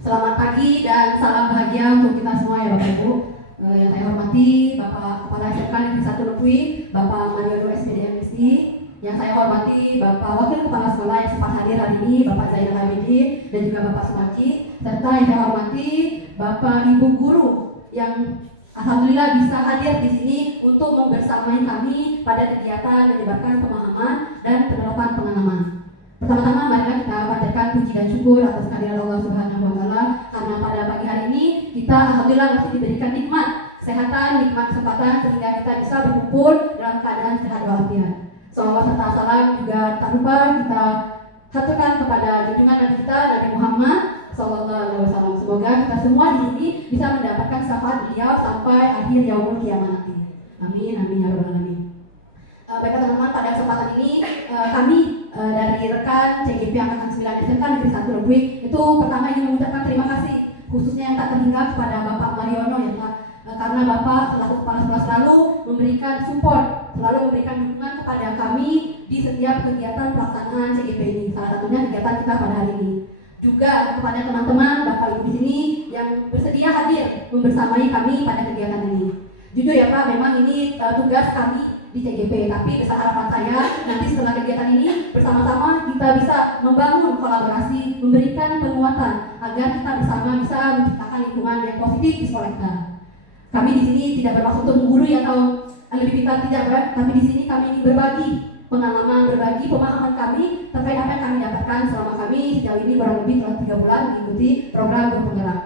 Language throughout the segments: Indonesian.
Selamat pagi dan salam bahagia untuk kita semua ya Bapak Ibu. Yang saya hormati Bapak Kepala SMK Negeri 1 Lukui, Bapak Mariono SPD MSI. Yang saya hormati Bapak Wakil Kepala Sekolah yang sempat hadir hari ini, Bapak Zainal Hamidi dan juga Bapak Sumaki. Serta yang saya hormati Bapak Ibu Guru yang alhamdulillah bisa hadir di sini untuk membersamai kami pada kegiatan menyebarkan pemahaman dan penerapan pengalaman. Pertama-tama marilah kita panjatkan puji dan syukur atas kehadiran Allah Subhanahu wa taala karena pada pagi hari ini kita alhamdulillah masih diberikan nikmat kesehatan, nikmat kesempatan sehingga kita bisa berkumpul dalam keadaan sehat walafiat. Salawat serta salam juga tak lupa kita haturkan kepada junjungan Nabi kita Nabi Muhammad sallallahu alaihi wasallam. Semoga kita semua di sini bisa mendapatkan syafaat beliau sampai akhir yaumul kiamat nanti. Amin amin ya rabbal alamin. Baiklah teman-teman, pada kesempatan ini kami dari rekan CGP Angkatan 9 SMK Negeri 1 Lukui itu pertama ingin mengucapkan terima kasih khususnya yang tak terhingga kepada Bapak Mariono ya Pak, karena Bapak selaku kepala sekolah selalu memberikan support, selalu memberikan dukungan kepada kami di setiap kegiatan pelaksanaan CGP ini, salah satunya kegiatan kita pada hari ini. Juga kepada teman-teman Bapak Ibu di sini yang bersedia hadir membersamai kami pada kegiatan ini. Jujur ya Pak, memang ini tugas kami di CGP, tapi besar harapan saya nanti setelah kegiatan ini bersama-sama kita bisa membangun kolaborasi, memberikan penguatan agar kita bersama bisa menciptakan lingkungan yang positif di sekolah kita. Kami di sini tidak bermaksud untuk menggurui atau lebih pintar tidak, tapi di sini kami ingin berbagi pengalaman, berbagi pemahaman kami terkait apa yang kami dapatkan selama kami sejauh ini kurang lebih telah 3 bulan mengikuti program Guru Penggerak.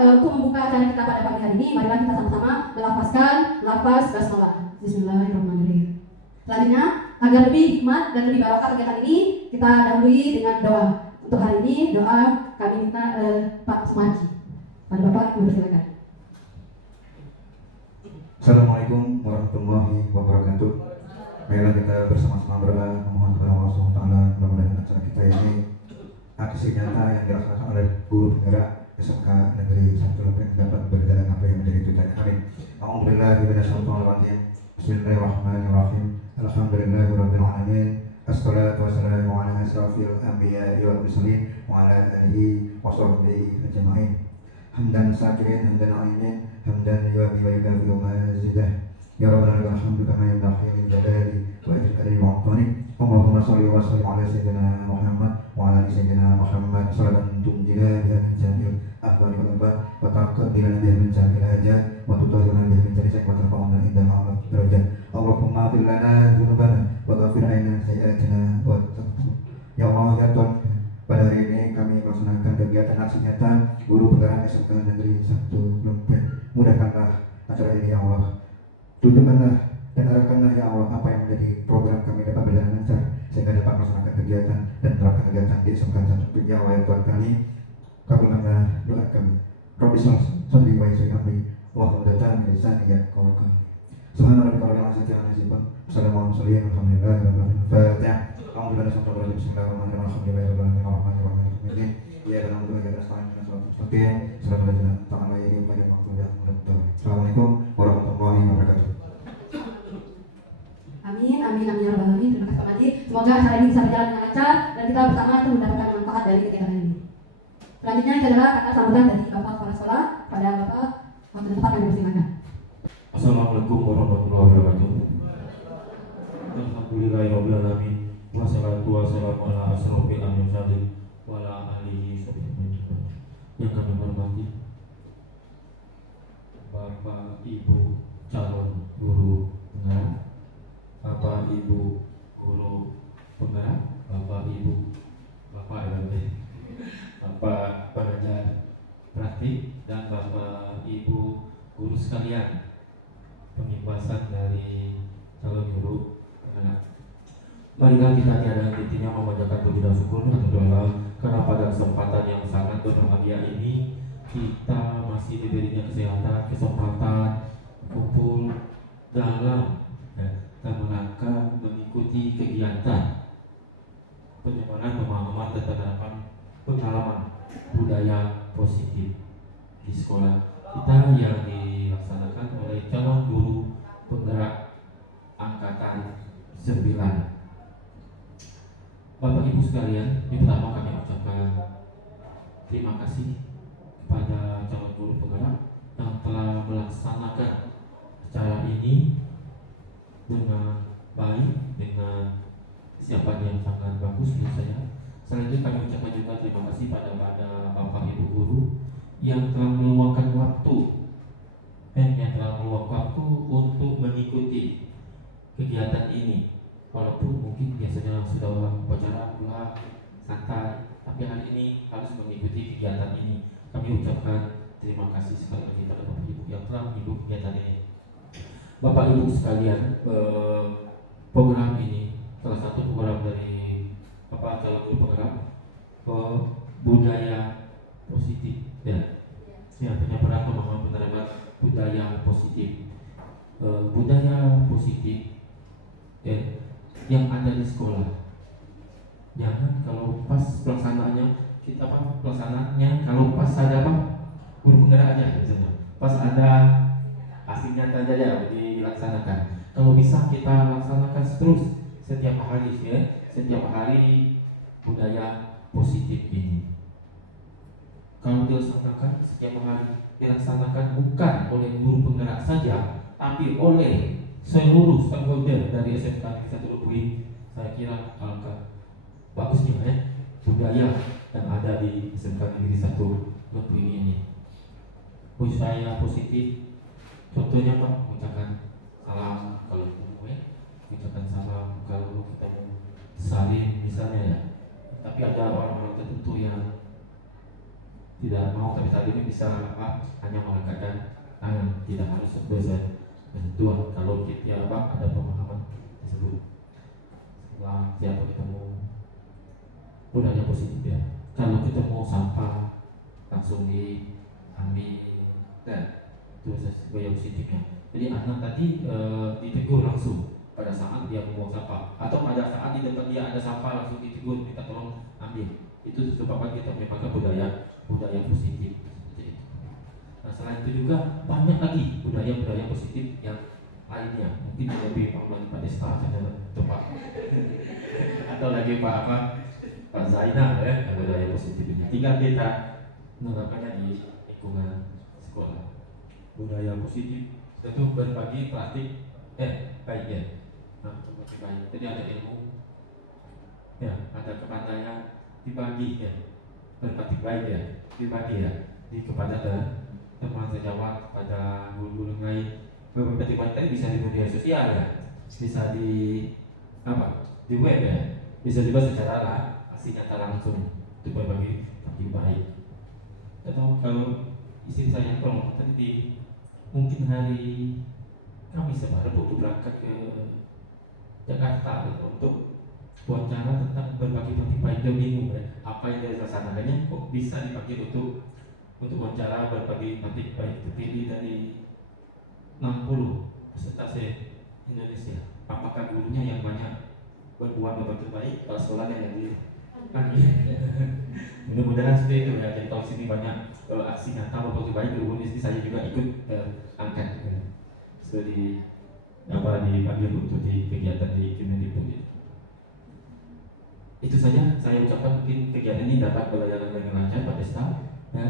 Untuk membuka acara kita pada pagi hari ini, marilah kita sama-sama melafazkan lafaz basmalah. Bismillahirrahmanirrahim. Selanjutnya, agar lebih hikmat dan lebih barokah kegiatan ini, kita dahului dengan doa. Untuk hari ini, doa kami minta Pak Sumaki. Pada Bapak, silakan. Assalamualaikum warahmatullahi wabarakatuh. Marilah kita bersama-sama berdoa memohon kepada Allah SWT mudah-mudahan acara kita ini aksi nyata yang dirasakan oleh guru penggerak SMK Negeri 1 Lukui dapat berjalan apa yang menjadi tujuan. Amin. A'udzubillahi Bismillahirrahmanirrahim. Alhamdulillahirabbil alamin. Assalatu wassalamu ala asrofil anbiya'i wal mursalin wa ala alihi wa sahbihi ajma'in. Hamdan syakirin, hamdan alimin, hamdan yuwafi wa yukafi mazidah. Ya Rabbana lakal hamdu kama yanbaghi li jalali wa ijlali wa'tani. Allahumma shalli wa sallim ala sayyidina Muhammad wa ala ali sayyidina Muhammad salatan tunjina biha min jami'il aqwali wal abad wa taqaddilana biha min jami'il hajat wa tutahhiruna biha min jami'il wa tarfa'una inda ma'al darajat. Allahumma ighfir lana dzunubana wa ghfir lana sayyi'atina wa taqabbal. Ya Allah ya Tuhan, pada hari ini kami melaksanakan kegiatan aksi nyata Guru Penggerak SMK Negeri 1 Lukui. Mudahkanlah acara ini ya Allah. Tunjukkanlah dan arahkanlah ya Allah apa yang menjadi program kami dapat berjalan lancar sehingga dapat melaksanakan kegiatan dan menerapkan kegiatan di SMK 1 Lukui. Ya Allah ya Tuhan kami, kabulkanlah doa kami. Rabbi sholli wa sallim wa hudatan lisan ya qaulka. Subhana rabbika rabbil izzati amma yasifun. Assalamualaikum warahmatullahi wabarakatuh. Fatihah. Bismillahirrahmanirrahim. Bismillahirrahmanirrahim. Bismillahirrahmanirrahim. Ya dalam doa kita selanjutnya Assalamualaikum warahmatullahi wabarakatuh. Amin amin amin ya rabbal alamin. Terima kasih Pak Haji. Semoga acara ini bisa berjalan dengan lancar dan kita bersama itu mendapatkan manfaat dari kegiatan ini. Selanjutnya itu adalah kata sambutan dari Bapak Kepala Sekolah pada Bapak waktu tempat kami persilakan. Assalamualaikum warahmatullahi wabarakatuh. Alhamdulillahirabbil alamin. Wassalatu wassalamu ala asrofil mursalin wa ala alihi yang kami hormati Bapak Ibu calon guru penggerak, Bapak Ibu guru penggerak, Bapak Ibu Bapak RT, Bapak pengajar praktik dan Bapak Ibu guru sekalian, pengibasan dari calon guru penggerak. Marilah kita tiada hentinya memanjatkan puji dan syukur dan doa karena pada kesempatan yang sangat berbahagia ini kita masih diberinya kesehatan, kesempatan kumpul dalam rangka mengikuti kegiatan penyebaran pemahaman dan penerapan pengalaman budaya positif di sekolah kita yang dilaksanakan oleh calon guru penggerak angkatan 9. Bapak Ibu sekalian, di pertama kami ucapkan terima kasih kepada calon guru penggerak yang telah melaksanakan acara ini dengan baik, dengan kesiapan yang sangat bagus menurut saya. Selanjutnya kami ucapkan juga terima kasih pada Bapak Ibu guru yang telah meluangkan waktu untuk mengikuti kegiatan ini. Walaupun mungkin biasanya sudah upacara pulang santai, tapi hari ini harus mengikuti kegiatan ini. Kami ucapkan terima kasih sekali lagi pada Bapak Ibu yang telah mengikuti kegiatan ini. Bapak Ibu sekalian, program ini salah satu program dari Bapak calon guru penggerak budaya positif ya penyebaran pemahaman penerimaan budaya positif. Budaya positif yang ada di sekolah. Jangan kalau pas pelaksanaannya kalau pas ada guru penggerak aja misalnya, pas ada aslinya saja ya dilaksanakan. Kalau bisa kita laksanakan terus setiap hari budaya positif ini. Kalau dilaksanakan setiap hari, dilaksanakan bukan oleh guru penggerak saja, tapi oleh seluruh stakeholder dari SMK Negeri 1 Lubui. Saya kira alangkah bagusnya budaya yang ada di SMK Negeri 1 Lubui ini. Budaya positif, contohnya Pak, ucapkan salam kalau ucapkan salam kalau ketemu salim misalnya ya. Tapi ada orang-orang tertentu yang tidak mau, tapi tadi ini bisa hanya mengangkatkan tangan, tidak harus bersentuhan. Kalau kita ada pemahaman tersebut, setelah siapa ketemu budaya positif ya. Kalau ketemu sampah langsung diambil dan itu budaya positifnya. Jadi anak tadi ditegur langsung pada saat dia membuang sampah, atau pada saat di depan dia ada sampah langsung ditegur, minta tolong ambil. Itu sebabkan kita memakai budaya positif seperti itu. Nah, selain itu juga banyak lagi budaya positif yang lainnya. Mungkin lebih Pak Desta atau Pak atau lagi Pak Zainal ya, budaya positif ini. Tinggal kita menerapkannya di lingkungan sekolah. Budaya positif tentu berbagi praktik baik ya. Nah, berbagi baik. Jadi ada ilmu ya, ada kepandaian dibagi ya, berpraktik baik ya, dibagi ya kepada teman sejawat, kepada guru-guru lain. Berpraktik baik tadi bisa di media sosial ya, bisa di di web ya, bisa juga secara aksi nyata langsung untuk berbagi praktik baik. Atau kalau istri saya kalau tadi mungkin hari Kamis kemarin waktu berangkat ke Jakarta untuk wawancara tentang berbagi praktik baik dan bingung ya, apa yang dilaksanakannya kok bisa dipakai untuk wawancara berbagi praktik baik. Terpilih dari 60 peserta se-Indonesia. Apakah gurunya yang banyak berbuat berbagi baik, kalau sekolahnya yang dibagi? Mudah-mudahan seperti itu ya. Jadi tahun sini banyak aksi nyata berbagi baik. Guru istri saya juga ikut angkat juga. Seperti dipanggil untuk di kegiatan di Kemendikbud. Itu saja saya ucapkan, mungkin kegiatan ini dapat berjalan dengan lancar Pak Desta ya,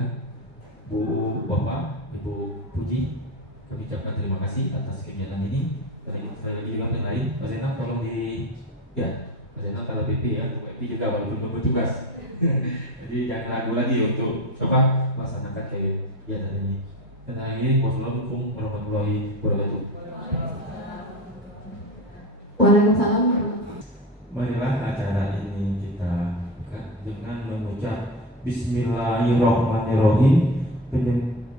Bu Bapak, Ibu Puji. Kami ucapkan terima kasih atas kegiatan ini. Dan saya lagi juga yang lain, Pak Zainal tolong Pak Zainal kalau PP ya, PP juga walaupun bertugas. Jadi jangan ragu lagi untuk melaksanakan kegiatan ini. Dan akhirnya wassalamualaikum warahmatullahi wabarakatuh. Waalaikumsalam. Marilah acara ini kita buka dengan mengucap Bismillahirrahmanirrahim,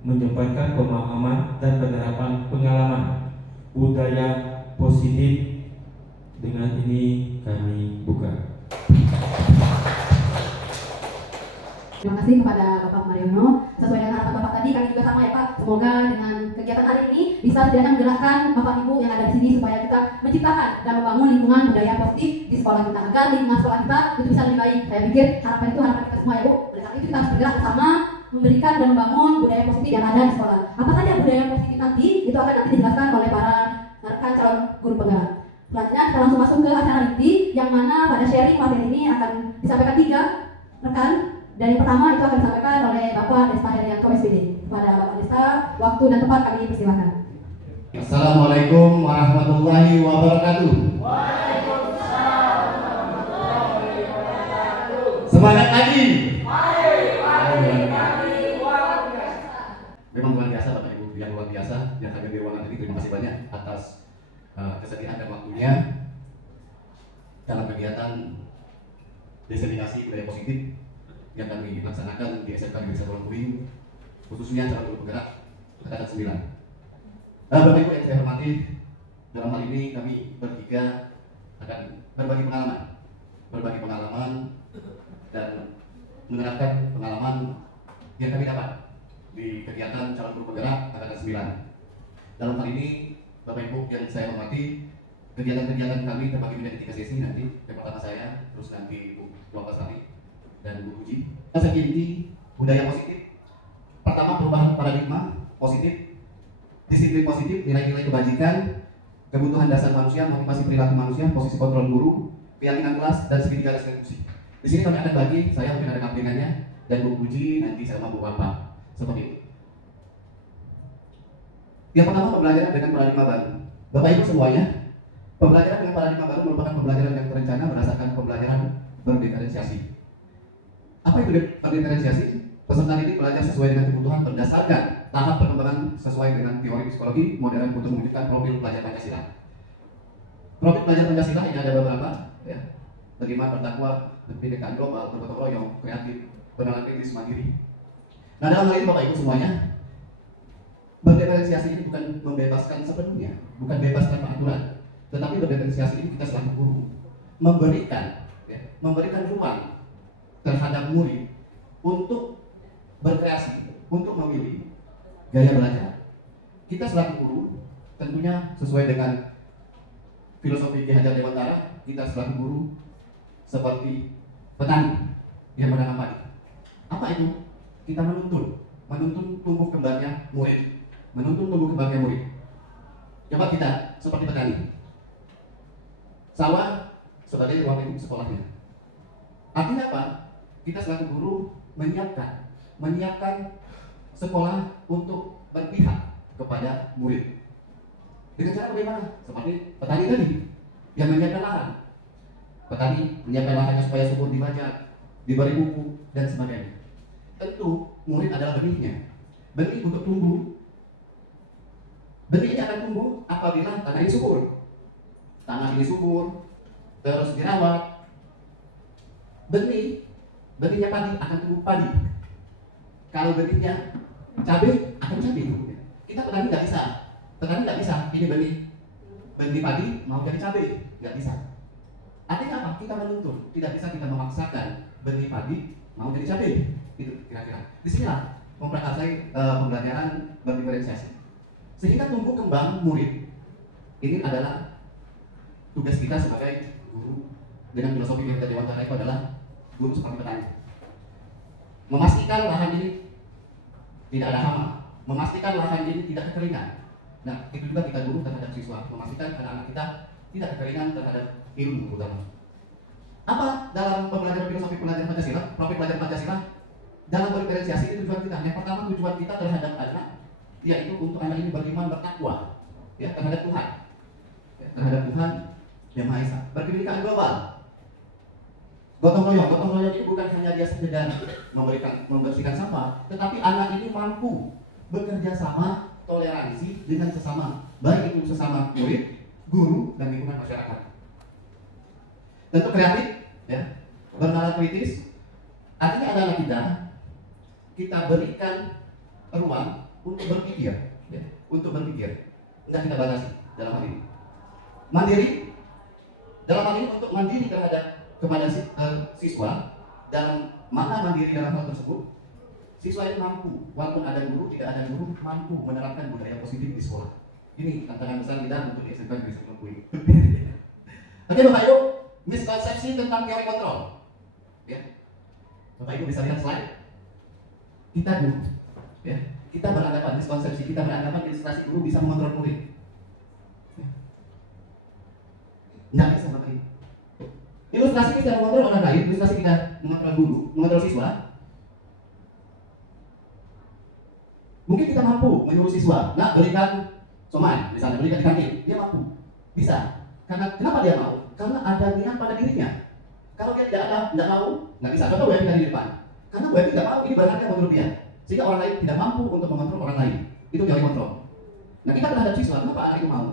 menyampaikan pemahaman dan penerapan pengalaman budaya positif. Dengan ini kami buka. Terima kasih kepada Bapak Mariono. Sesuai dengan harapan Bapak tadi, kami juga sama ya Pak. Semoga dengan kegiatan hari ini bisa setidaknya menjelaskan Bapak Ibu yang ada di sini supaya kita menciptakan dan membangun lingkungan budaya positif di sekolah kita, agar lingkungan sekolah kita itu bisa lebih baik. Saya pikir harapan itu harapan kita semua ya Bu. Oleh karena itu kita harus bergerak bersama memberikan dan membangun budaya positif yang ada di sekolah. Apa saja budaya positif nanti itu akan nanti dijelaskan oleh para rekan calon guru penggerak. Selanjutnya kita langsung masuk ke acara inti yang mana pada sharing materi ini akan disampaikan 3 rekan Dan yang pertama itu akan disampaikan oleh Bapak Desta Herianto SPD. Kepada Bapak Desta, waktu dan tempat kami persilakan. Assalamualaikum warahmatullahi wabarakatuh. Semangat lagi. Memang luar biasa Bapak Ibu, yang luar biasa yang hadir di ruangan ini. Terima kasih banyak atas kesediaan dan waktunya dalam kegiatan diseminasi budaya positif yang kami laksanakan di SMK Negeri 1 Lengkuing, khususnya calon guru penggerak angkatan 9. Bapak Ibu yang saya hormati, dalam hal ini kami bertiga akan berbagi pengalaman dan menerapkan pengalaman yang kami dapat di kegiatan calon guru penggerak angkatan 9. Dalam hal ini, Bapak Ibu yang saya hormati, kegiatan-kegiatan kami terbagi menjadi 3 sesi nanti. Yang pertama saya, terus nanti Bu Dr. Sari dan Bu Puji. Sesi inti budaya positif. Pertama, perubahan paradigma positif, disiplin positif, nilai-nilai kebajikan, kebutuhan dasar manusia, motivasi perilaku manusia, posisi kontrol guru, keyakinan kelas, dan segitiga restitusi. Di sini kami akan bagi, saya mungkin ada kampingannya, dan Bu Puji nanti sama Bu Bapak. Seperti itu. Yang pertama, pembelajaran dengan paradigma baru. Bapak Ibu semuanya, pembelajaran dengan paradigma baru merupakan pembelajaran yang terencana berdasarkan pembelajaran berdiferensiasi. Apa itu berdiferensiasi? Peserta didik belajar sesuai dengan kebutuhan berdasarkan tahap perkembangan sesuai dengan teori psikologi modern untuk mewujudkan profil pelajar Pancasila. Profil pelajar Pancasila ini ada beberapa, ya. Terima, bertakwa, pendidikan global, bergotong royong, kreatif, bernalar kritis, mandiri. Nah, dalam hal ini Bapak Ibu semuanya, berdiferensiasi ini bukan membebaskan sepenuhnya, bukan bebas tanpa aturan, tetapi berdiferensiasi ini kita selaku guru memberikan ruang terhadap murid untuk berkreasi, untuk memilih gaya belajar. Kita selaku guru tentunya sesuai dengan filosofi Ki Hajar Dewantara, kita selaku guru seperti petani yang menanam padi. Apa itu? Kita menuntun tumbuh kembangnya murid, Coba kita seperti petani. Sawah sebagai ruang lingkup sekolahnya. Artinya apa? Kita selaku guru menyiapkan sekolah untuk berpihak kepada murid. Dengan cara bagaimana? Seperti petani tadi yang menyiapkan lahan. Petani menyiapkan lahannya supaya subur dibaca, diberi buku dan sebagainya. Tentu murid adalah benihnya. Benih untuk tumbuh. Benihnya akan tumbuh apabila tanah ini subur. Tanah ini subur, terus dirawat. Benihnya padi akan tumbuh padi. Kalau benihnya cabai akan cabai. Kita petani nggak bisa. Ini benih padi mau jadi cabai, nggak bisa. Artinya apa? Kita menuntun, tidak bisa kita memaksakan benih padi mau jadi cabai. Itu kira-kira. Disinilah memperkasai pembelajaran berdiferensiasi. Sehingga tumbuh kembang murid. Ini adalah tugas kita sebagai guru dengan filosofi yang kita Dewantara itu adalah guru seperti petani. Memastikan lahan ini tidak ada hama, memastikan lahan ini tidak kekeringan. Nah, itu juga kita guru terhadap siswa, memastikan anak-anak kita tidak kekeringan terhadap ilmu terutama. Apa dalam pembelajaran filosofi pelajaran Pancasila, profil pelajaran Pancasila? Dalam berdiferensiasi itu tujuan kita. Yang pertama tujuan kita terhadap anak, yaitu untuk anak ini beriman bertakwa, ya, terhadap Tuhan, Yang Maha Esa. Berkebinekaan global. Gotong royong ini bukan hanya dia sekedar membersihkan sampah, tetapi anak ini mampu bekerja sama, toleransi dengan sesama, baik itu sesama murid, guru, dan lingkungan masyarakat. Tentu kreatif, ya, bernalar kritis. Artinya adalah kita berikan ruang untuk berpikir, ya, Enggak kita batasi dalam hal ini. Mandiri, dalam hal ini untuk mandiri kepada siswa. Dalam mana mandiri dalam hal tersebut? Siswa yang mampu, walaupun ada guru, tidak ada guru, mampu menerapkan budaya positif di sekolah. Ini tantangan besar kita untuk di SMK Negeri 1 Lengkuing. Oke Bapak Ibu, miskonsepsi tentang teori kontrol. Ya. Bapak Ibu bisa lihat slide. Kita guru, ya, kita beranggapan miskonsepsi, kita beranggapan ilustrasi guru bisa mengontrol murid. Nggak bisa Bapak Ibu. Ilustrasi bisa mengontrol orang lain, ilustrasi tidak mengontrol guru, mengontrol siswa. Mungkin kita mampu menyuruh siswa, nah berikan somai, misalnya berikan di kantin, dia mampu, bisa. Karena kenapa dia mau? Karena ada niat pada dirinya. Kalau dia tidak mau, nggak bisa. Contoh WFI tadi di depan. Karena WFI tidak mau, ini berharga menurut dia. Sehingga orang lain tidak mampu untuk mengontrol orang lain. Itu teori kontrol. Nah kita terhadap siswa, kenapa anak itu mau?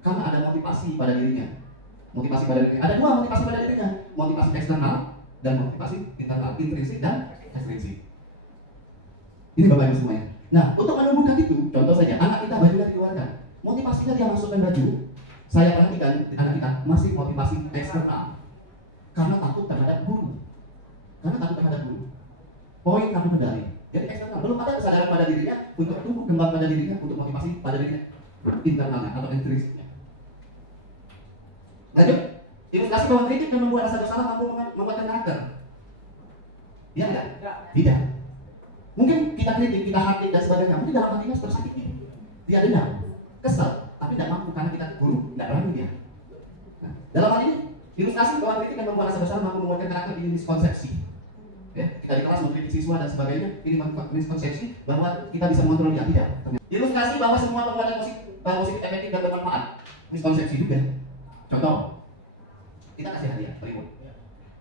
Karena ada motivasi pada dirinya. Motivasi pada dirinya. Ada dua motivasi pada dirinya. Motivasi eksternal dan motivasi internal, intrinsik dan ekstrinsik. Ini Bapak Ibu semuanya. Nah, untuk menumbuhkan itu, contoh saja, anak kita bajunya dikeluarkan. Motivasinya dia masukkan baju, saya perhatikan anak kita masih motivasi eksternal. Karena takut terhadap guru. Poin takut medali. Jadi eksternal, belum ada kesadaran pada dirinya untuk tumbuh kembang pada dirinya, untuk motivasi pada dirinya internalnya atau intrinsiknya. Lanjut, ilustrasi bahwa kritik dan membuat rasa bersalah mampu membuatkan karakter. Iya enggak? Tidak. Mungkin kita kritik, kita hati dan sebagainya, mungkin dalam hatinya tersakiti. Dia dendam, kesal, tapi tidak mampu karena kita guru, tidak berani dia. Nah, dalam hal ini, ilustrasi bahwa kritik dan membuat rasa bersalah mampu membuatkan karakter ini miskonsepsi. Ya, kita di kelas mengkritik siswa dan sebagainya, ini miskonsepsi bahwa kita bisa mengontrol dia, tidak. Ilustrasi bahwa semua perbuatan positif efektif dan bermanfaat, miskonsepsi juga. Contoh, kita kasih hadiah, reward.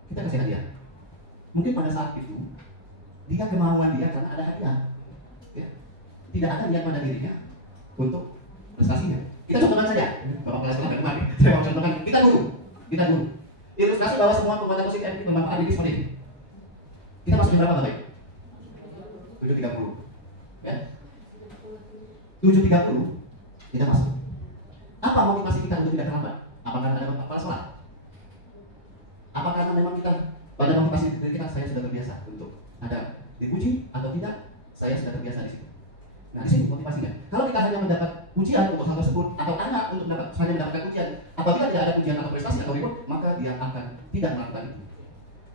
Kita kasih hadiah. Mungkin pada saat itu dia kemauan dia karena ada hadiah, ya. Tidak ada niat pada dirinya untuk prestasinya. Kita contohkan saja, Bapak kelas kelas kemarin, saya mau contohkan, kita guru. Ilustrasi bahwa semua perbuatan positif efektif bermanfaat ini seperti ini. Kita masuk berapa Bapak? 7.30, ya. 7.30 kita masuk. Apa motivasi kita untuk tidak terlambat? Apa karena ada kepala sekolah? Apa karena memang kita pada motivasi diri kita, saya sudah terbiasa untuk ada dipuji atau tidak, saya sudah terbiasa di situ. Nah, di sini motivasinya. Kalau kita hanya mendapat pujian untuk hal tersebut, atau anak untuk hanya mendapatkan pujian, apabila tidak ada pujian atau prestasi atau reward, maka dia akan tidak melakukan itu.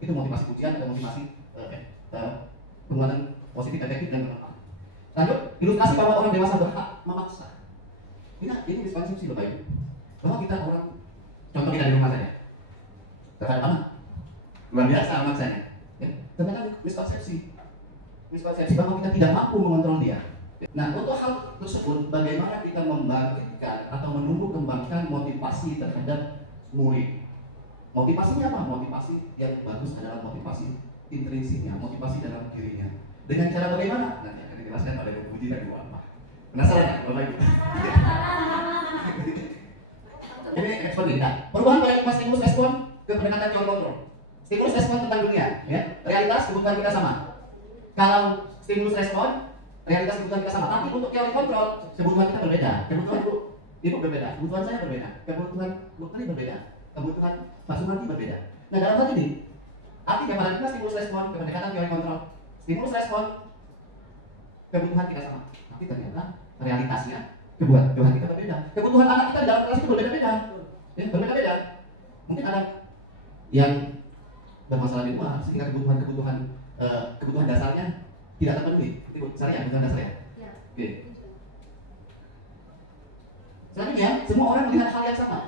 Itu motivasi pujian atau motivasi penguatan positif, efektif dan bermanfaat. Lanjut, ilustrasi bahwa orang dewasa berhak memaksa. Ini miskonsepsi Bapak Ibu. Bahwa kita orang, contoh kita di rumah saja, terhadap anak, luar biasa maksanya. Ya, ternyata miskonsepsi bahwa kita tidak mampu mengontrol dia. Nah, untuk hal tersebut, bagaimana kita membangkitkan atau menumbuh kembangkan motivasi terhadap murid? Motivasinya apa? Motivasi yang bagus adalah motivasi intrinsiknya, motivasi dalam dirinya. Dengan cara bagaimana? Nanti akan dijelaskan oleh Puji dan Bu Alma. Penasaran, Bapak Ibu? Ini respon ini. Nah, perubahan paradigma stimulus respon ke pendekatan teori kontrol. Stimulus respon tentang dunia, ya. Realitas kebutuhan kita sama. Kalau stimulus respon, realitas kebutuhan kita sama. Tapi untuk teori kontrol, kebutuhan kita berbeda. Kebutuhan Ibu berbeda, kebutuhan saya berbeda, kebutuhan Bu Tri berbeda, kebutuhan Pak Sumarti berbeda. Nah, dalam hal ini, artinya paradigma stimulus respon ke pendekatan teori kontrol. Stimulus respon, kebutuhan kita sama. Tapi ternyata realitasnya kebutuhan kita berbeda. Kebutuhan anak kita dalam kelas itu berbeda-beda. Ya, berbeda-beda. Mungkin ada yang bermasalah di rumah sehingga kebutuhan dasarnya tidak terpenuhi. Itu saya kebutuhan dasar ya. Oke. Selanjutnya, semua orang melihat hal yang sama.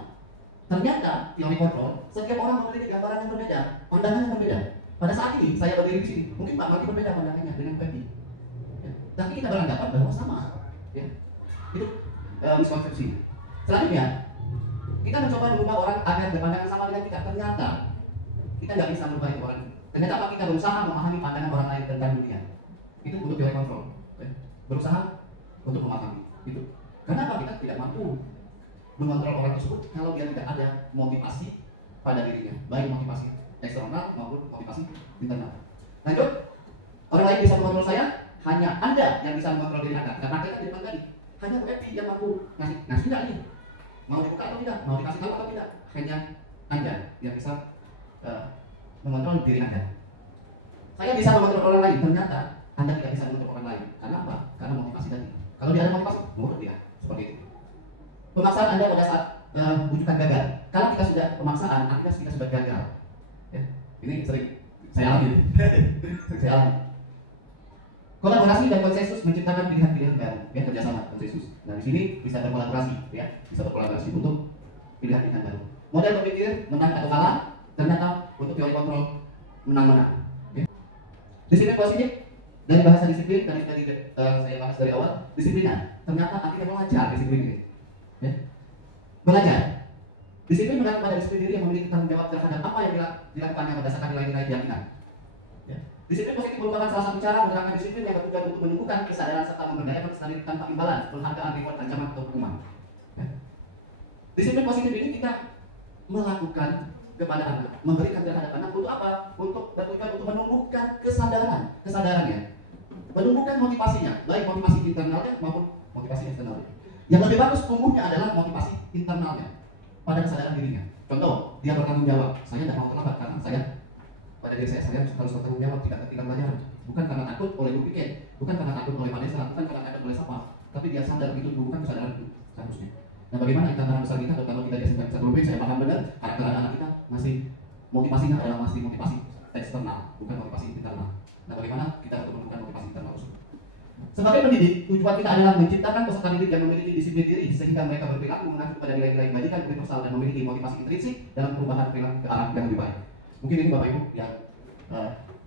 Ternyata teori kontrol, setiap orang memiliki gambaran yang berbeda, pandangan yang berbeda. Pada saat ini saya berdiri di sini, mungkin Pak Marti berbeda pandangannya dengan Fendi. Ya. Tapi kita beranggapan bahwa sama. Ya. Itu miskonsepsi. Selanjutnya, kita mencoba mengubah orang agar berpandangan sama dengan kita. Ternyata kita nggak bisa mengubah itu orang. Ternyata apa, kita berusaha memahami pandangan orang lain tentang dunia. Itu untuk teori kontrol. Ya. Berusaha untuk memahami itu. Kenapa kita tidak mampu mengontrol orang tersebut kalau dia tidak ada motivasi pada dirinya, baik motivasi eksternal maupun motivasi internal. Lanjut, orang lain bisa mengontrol saya, hanya Anda yang bisa mengontrol diri Anda. Karena kita di depan tadi, hanya WFI yang mampu ngasih tidak nih, mau dibuka atau tidak, mau dikasih tahu atau tidak, hanya Anda yang bisa mengontrol diri Anda. Saya bisa mengontrol orang lain, ternyata Anda tidak bisa mengontrol orang lain. Karena apa? Karena motivasi tadi. Kalau dia ada motivasi, menurut dia seperti itu. Pemaksaan Anda pada saat wujudan gagal. Kalau kita sudah pemaksaan, akhirnya kita sudah gagal. Ya, ini sering saya alami. Saya alami. Kolaborasi dan konsensus menciptakan pilihan-pilihan baru, ya, kerjasama konsensus. Nah, di sini bisa berkolaborasi, ya, bisa berkolaborasi untuk pilihan-pilihan baru. Model berpikir menang atau kalah, ternyata untuk teori kontrol menang-menang. Ya. Disiplin positif Dari bahasa disiplin, tadi saya bahas dari awal, disiplinan. Ternyata akhirnya belajar disiplin ini. Ya. Belajar. Disiplin mengacu pada disiplin diri yang memiliki tanggung jawab terhadap apa yang dilakukannya berdasarkan nilai-nilai keyakinan. Ya. Disiplin positif merupakan salah satu cara menerapkan disiplin yang bertujuan untuk menumbuhkan kesadaran serta memberdayakan kesadaran tanpa imbalan, penghargaan, reward, ancaman atau hukuman. Ya. Disiplin positif ini kita melakukan kepada anak, memberikan terhadap anak untuk apa? Untuk bertujuan untuk menumbuhkan kesadarannya, menumbuhkan motivasinya, baik motivasi internalnya maupun motivasi eksternalnya. Yang lebih bagus tumbuhnya adalah motivasi internalnya pada kesadaran dirinya. Contoh, dia bertanggung jawab. Saya tidak mau terlambat karena saya pada diri saya harus bertanggung jawab, tidak ketinggalan pelajaran. Bukan karena takut oleh guru pikir, bukan karena takut oleh Pak Desa, bukan karena takut oleh siapa, tapi dia sadar itu bukan kesadaran itu seharusnya. Nah, bagaimana tantangan besar kita kalau kita di SMP 1 saya paham benar karakter anak kita masih motivasinya adalah masih motivasi eksternal, bukan motivasi internal. Nah, bagaimana kita untuk menemukan motivasi internal tersebut? Sebagai pendidik, tujuan kita adalah menciptakan peserta didik yang memiliki disiplin diri sehingga mereka berperilaku mengacu pada nilai-nilai kebajikan, universal dan memiliki motivasi intrinsik dalam perubahan perilaku ke arah yang lebih baik. Mungkin ini Bapak Ibu yang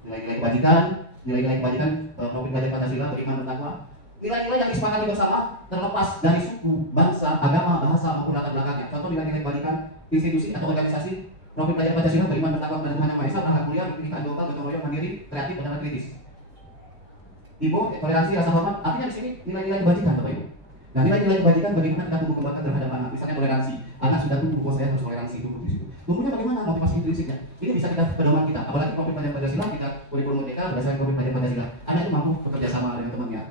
nilai-nilai kebajikan, maupun belajar Pancasila, beriman, bertakwa. Nilai-nilai yang disepakati bersama terlepas dari suku, bangsa, agama, bahasa maupun latar belakangnya. Contoh nilai-nilai kebajikan institusi atau organisasi profil belajar Pancasila, beriman, bertakwa kepada Tuhan Yang Maha Esa, akhlak mulia, kebinekaan global, gotong royong, mandiri, kreatif, dan kritis. Ibu, toleransi, rasa hormat, artinya di sini nilai-nilai kebajikan, Bapak Ibu. Nah, nilai-nilai kebajikan bagaimana kita tumbuh kembangkan terhadap anak. Misalnya toleransi, anak sudah tumbuh, saya harus toleransi dulu di situ. Tumbuhnya bagaimana motivasi intrinsiknya? Ini bisa kita pedoman kita, apalagi profil belajar Pancasila, kita kurikulum merdeka berdasarkan profil belajar Pancasila. Anak itu mampu bekerja sama dengan temannya.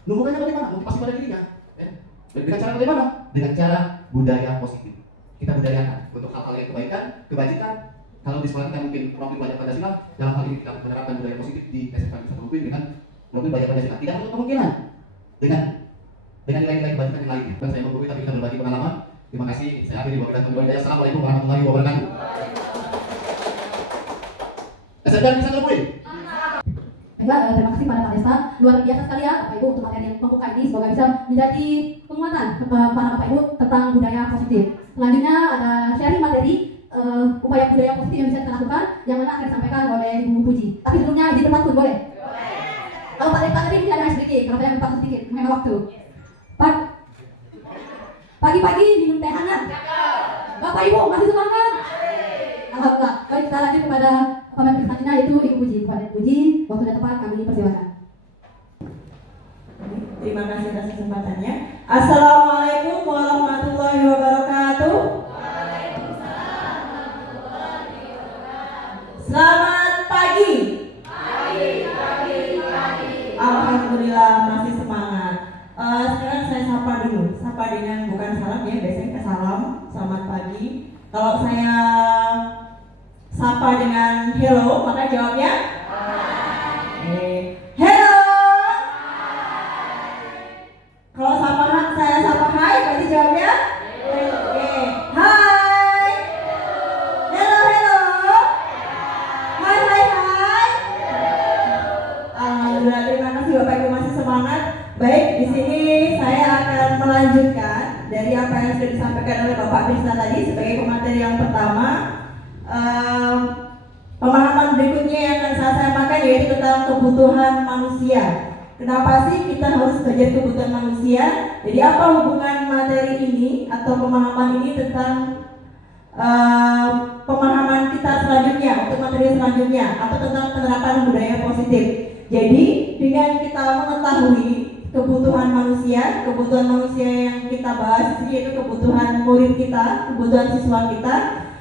Numbuhkannya bagaimana? Motivasi pada dirinya. Ya. Dengan cara bagaimana? Dengan cara budaya positif. Kita budayakan untuk hal-hal yang kebaikan, kebajikan. Kalau di sekolah kita mungkin profil belajar Pancasila, dalam hal ini kita menerapkan budaya positif di SMK 1 dengan profil belajar Pancasila. Tidak menutup kemungkinan dengan nilai-nilai kebajikan yang lainnya. Dan saya menggurui tapi kita berbagi pengalaman. Terima kasih. Saya akhiri bahwa kita kembali. Assalamualaikum warahmatullahi wabarakatuh. SMK 1 Baiklah, terima kasih pada Pak Desa. Luar biasa sekali ya Bapak Ibu untuk materi yang membuka ini. Semoga bisa menjadi penguatan para Bapak Ibu tentang budaya positif. Selanjutnya ada sharing materi upaya budaya positif yang bisa kita lakukan yang mana akan disampaikan oleh Ibu Puji. Tapi sebelumnya izin tempat pun boleh? Kalau Pak Desa tadi mungkin ada sedikit, kalau saya lupa sedikit, menghemat waktu. Pak, pagi-pagi minum teh hangat. Bapak Ibu masih semangat? Alhamdulillah. Baik, kita lanjut kepada pemain selanjutnya yaitu Ibu Puji. Kepada Ibu Puji, waktu dan tempat kami persilakan. Terima kasih atas kesempatannya. Assalamualaikum warahmatullahi wabarakatuh. Selamat pagi. Alhamdulillah masih semangat. Sekarang saya sapa dulu. Sapa dengan bukan salam ya, biasanya salam. Selamat pagi. Kalau saya sapa dengan hello, maka jawabnya hello. Kalau saya sapa hai, berarti jawabnya hai. Hello. Hai. Alhamdulillah, terima kasih Bapak Ibu masih semangat. Baik, di sini saya akan melanjutkan dari apa yang sudah disampaikan oleh Bapak Krishna tadi sebagai pemateri yang pertama. Pemahaman berikutnya yang akan saya sampaikan yaitu tentang kebutuhan manusia. Kenapa sih kita harus belajar kebutuhan manusia? Jadi apa hubungan materi ini atau pemahaman ini tentang pemahaman kita selanjutnya untuk materi selanjutnya atau tentang penerapan budaya positif. Jadi dengan kita mengetahui kebutuhan manusia yang kita bahas yaitu kebutuhan murid kita, kebutuhan siswa kita.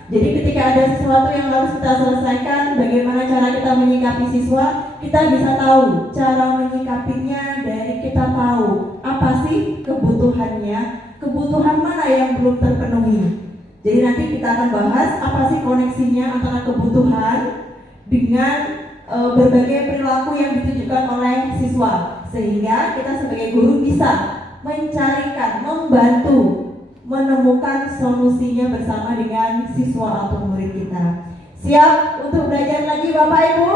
Jadi ketika ada sesuatu yang harus kita selesaikan, bagaimana cara kita menyikapi siswa, kita bisa tahu cara menyikapinya dari kita tahu apa sih kebutuhannya, kebutuhan mana yang belum terpenuhi. Jadi nanti kita akan bahas apa sih koneksinya antara kebutuhan dengan berbagai perilaku yang ditunjukkan oleh siswa, sehingga kita sebagai guru bisa mencarikan, membantu menemukan solusinya bersama dengan siswa atau murid kita. Siap untuk belajar lagi Bapak Ibu?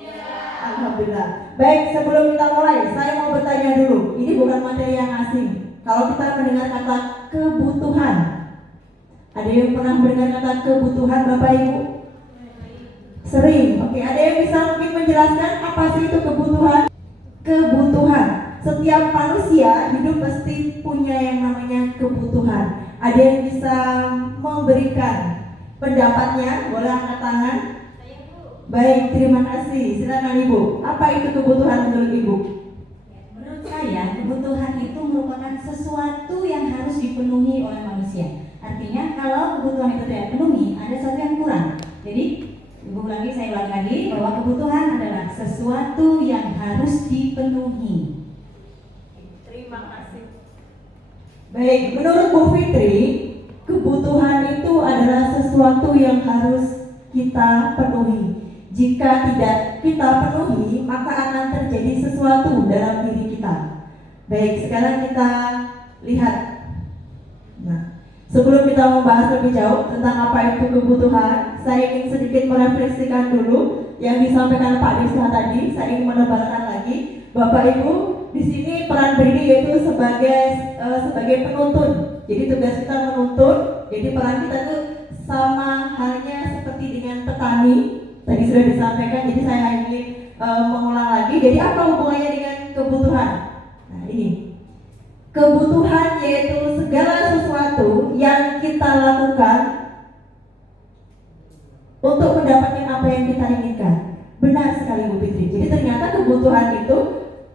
Siap. Alhamdulillah. Baik, sebelum kita mulai, saya mau bertanya dulu. Ini bukan materi yang asing. Kalau kita mendengar kata kebutuhan, ada yang pernah mendengar kata kebutuhan Bapak Ibu? Sering. Oke, ada yang bisa mungkin menjelaskan apa sih itu kebutuhan? kebutuhan. Setiap manusia hidup pasti punya yang namanya kebutuhan. Ada yang bisa memberikan pendapatnya, boleh angkat tangan. Baik, terima kasih. Silakan Ibu. Apa itu kebutuhan menurut Ibu? Menurut saya, kebutuhan itu merupakan sesuatu yang harus dipenuhi oleh manusia. Artinya, kalau kebutuhan itu tidak dipenuhi, ada sesuatu yang kurang. Jadi, saya ulangi lagi bahwa kebutuhan adalah sesuatu yang harus dipenuhi. Terima kasih. Baik, menurut Bu Fitri, kebutuhan itu adalah sesuatu yang harus kita penuhi. Jika tidak kita penuhi, maka akan terjadi sesuatu dalam diri kita. Baik, sekarang kita lihat. Nah, sebelum kita membahas lebih jauh tentang apa itu kebutuhan, saya ingin sedikit merefleksikan dulu yang disampaikan Pak Dista tadi. Saya ingin menebalkan lagi, Bapak Ibu, di sini peran Bridi yaitu sebagai penuntun. Jadi tugas kita menuntun. Jadi peran kita itu sama halnya seperti dengan petani. Tadi sudah disampaikan, jadi saya ingin mengulang lagi. Jadi apa hubungannya dengan kebutuhan? Nah ini, kebutuhan yaitu segala sesuatu yang kita lakukan untuk mendapatkan apa yang kita inginkan. Benar sekali Bu Fitri. Jadi ternyata kebutuhan itu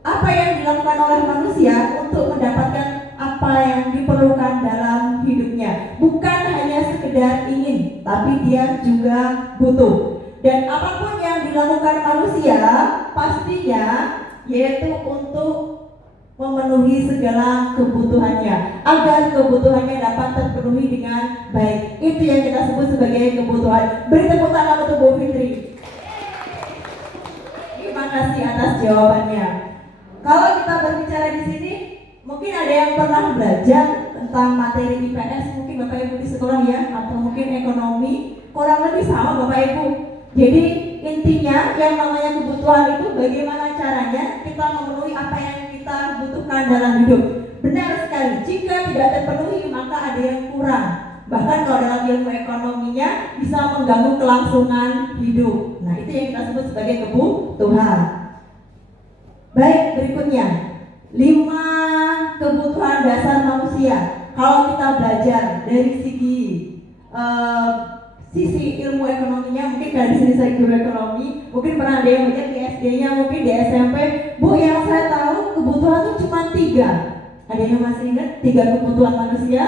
apa yang dilakukan oleh manusia untuk mendapatkan apa yang diperlukan dalam hidupnya. Bukan hanya sekedar ingin, tapi dia juga butuh. Dan apapun yang dilakukan manusia pastinya yaitu untuk memenuhi segala kebutuhannya agar kebutuhannya dapat terpenuhi dengan baik. Itu yang kita sebut sebagai kebutuhan. Beri tepuk tangan untuk Bu Fitri. Terima kasih atas jawabannya. Kalau kita berbicara di sini, mungkin ada yang pernah belajar tentang materi IPS, mungkin Bapak Ibu di sekolah ya, atau mungkin ekonomi, kurang lebih sama Bapak Ibu. Jadi intinya yang namanya kebutuhan itu bagaimana caranya kita memenuhi apa yang kita butuhkan dalam hidup. Benar sekali, jika tidak terpenuhi maka ada yang kurang. Bahkan kalau dalam ilmu ekonominya bisa mengganggu kelangsungan hidup. Nah itu yang kita sebut sebagai kebutuhan. Baik, berikutnya 5 kebutuhan dasar manusia. Kalau kita belajar dari sisi ilmu ekonominya, mungkin dari sisi ilmu ekonomi, mungkin pernah ada yang lihat di SD-nya, mungkin di SMP. Bu, yang saya tahu kebutuhan itu cuma 3. Ada yang masih ingat 3 kebutuhan manusia?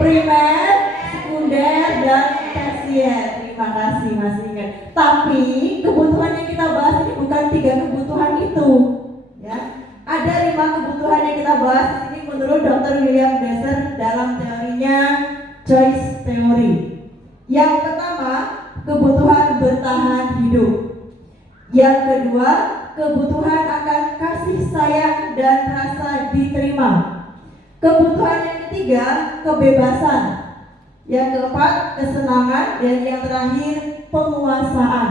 Primer, sekunder, dan tersier. Terima kasih masih ingat. Tapi kebutuhan yang kita bahas ini bukan 3 kebutuhan itu, ya. Ada 5 kebutuhan yang kita bahas ini menurut Dr. William Deser dalam teorinya choice theory. Yang pertama, kebutuhan bertahan hidup. Yang kedua, kebutuhan akan kasih sayang dan rasa diterima. Kebutuhan yang ketiga, kebebasan. Yang keempat, kesenangan. Dan yang terakhir, penguasaan.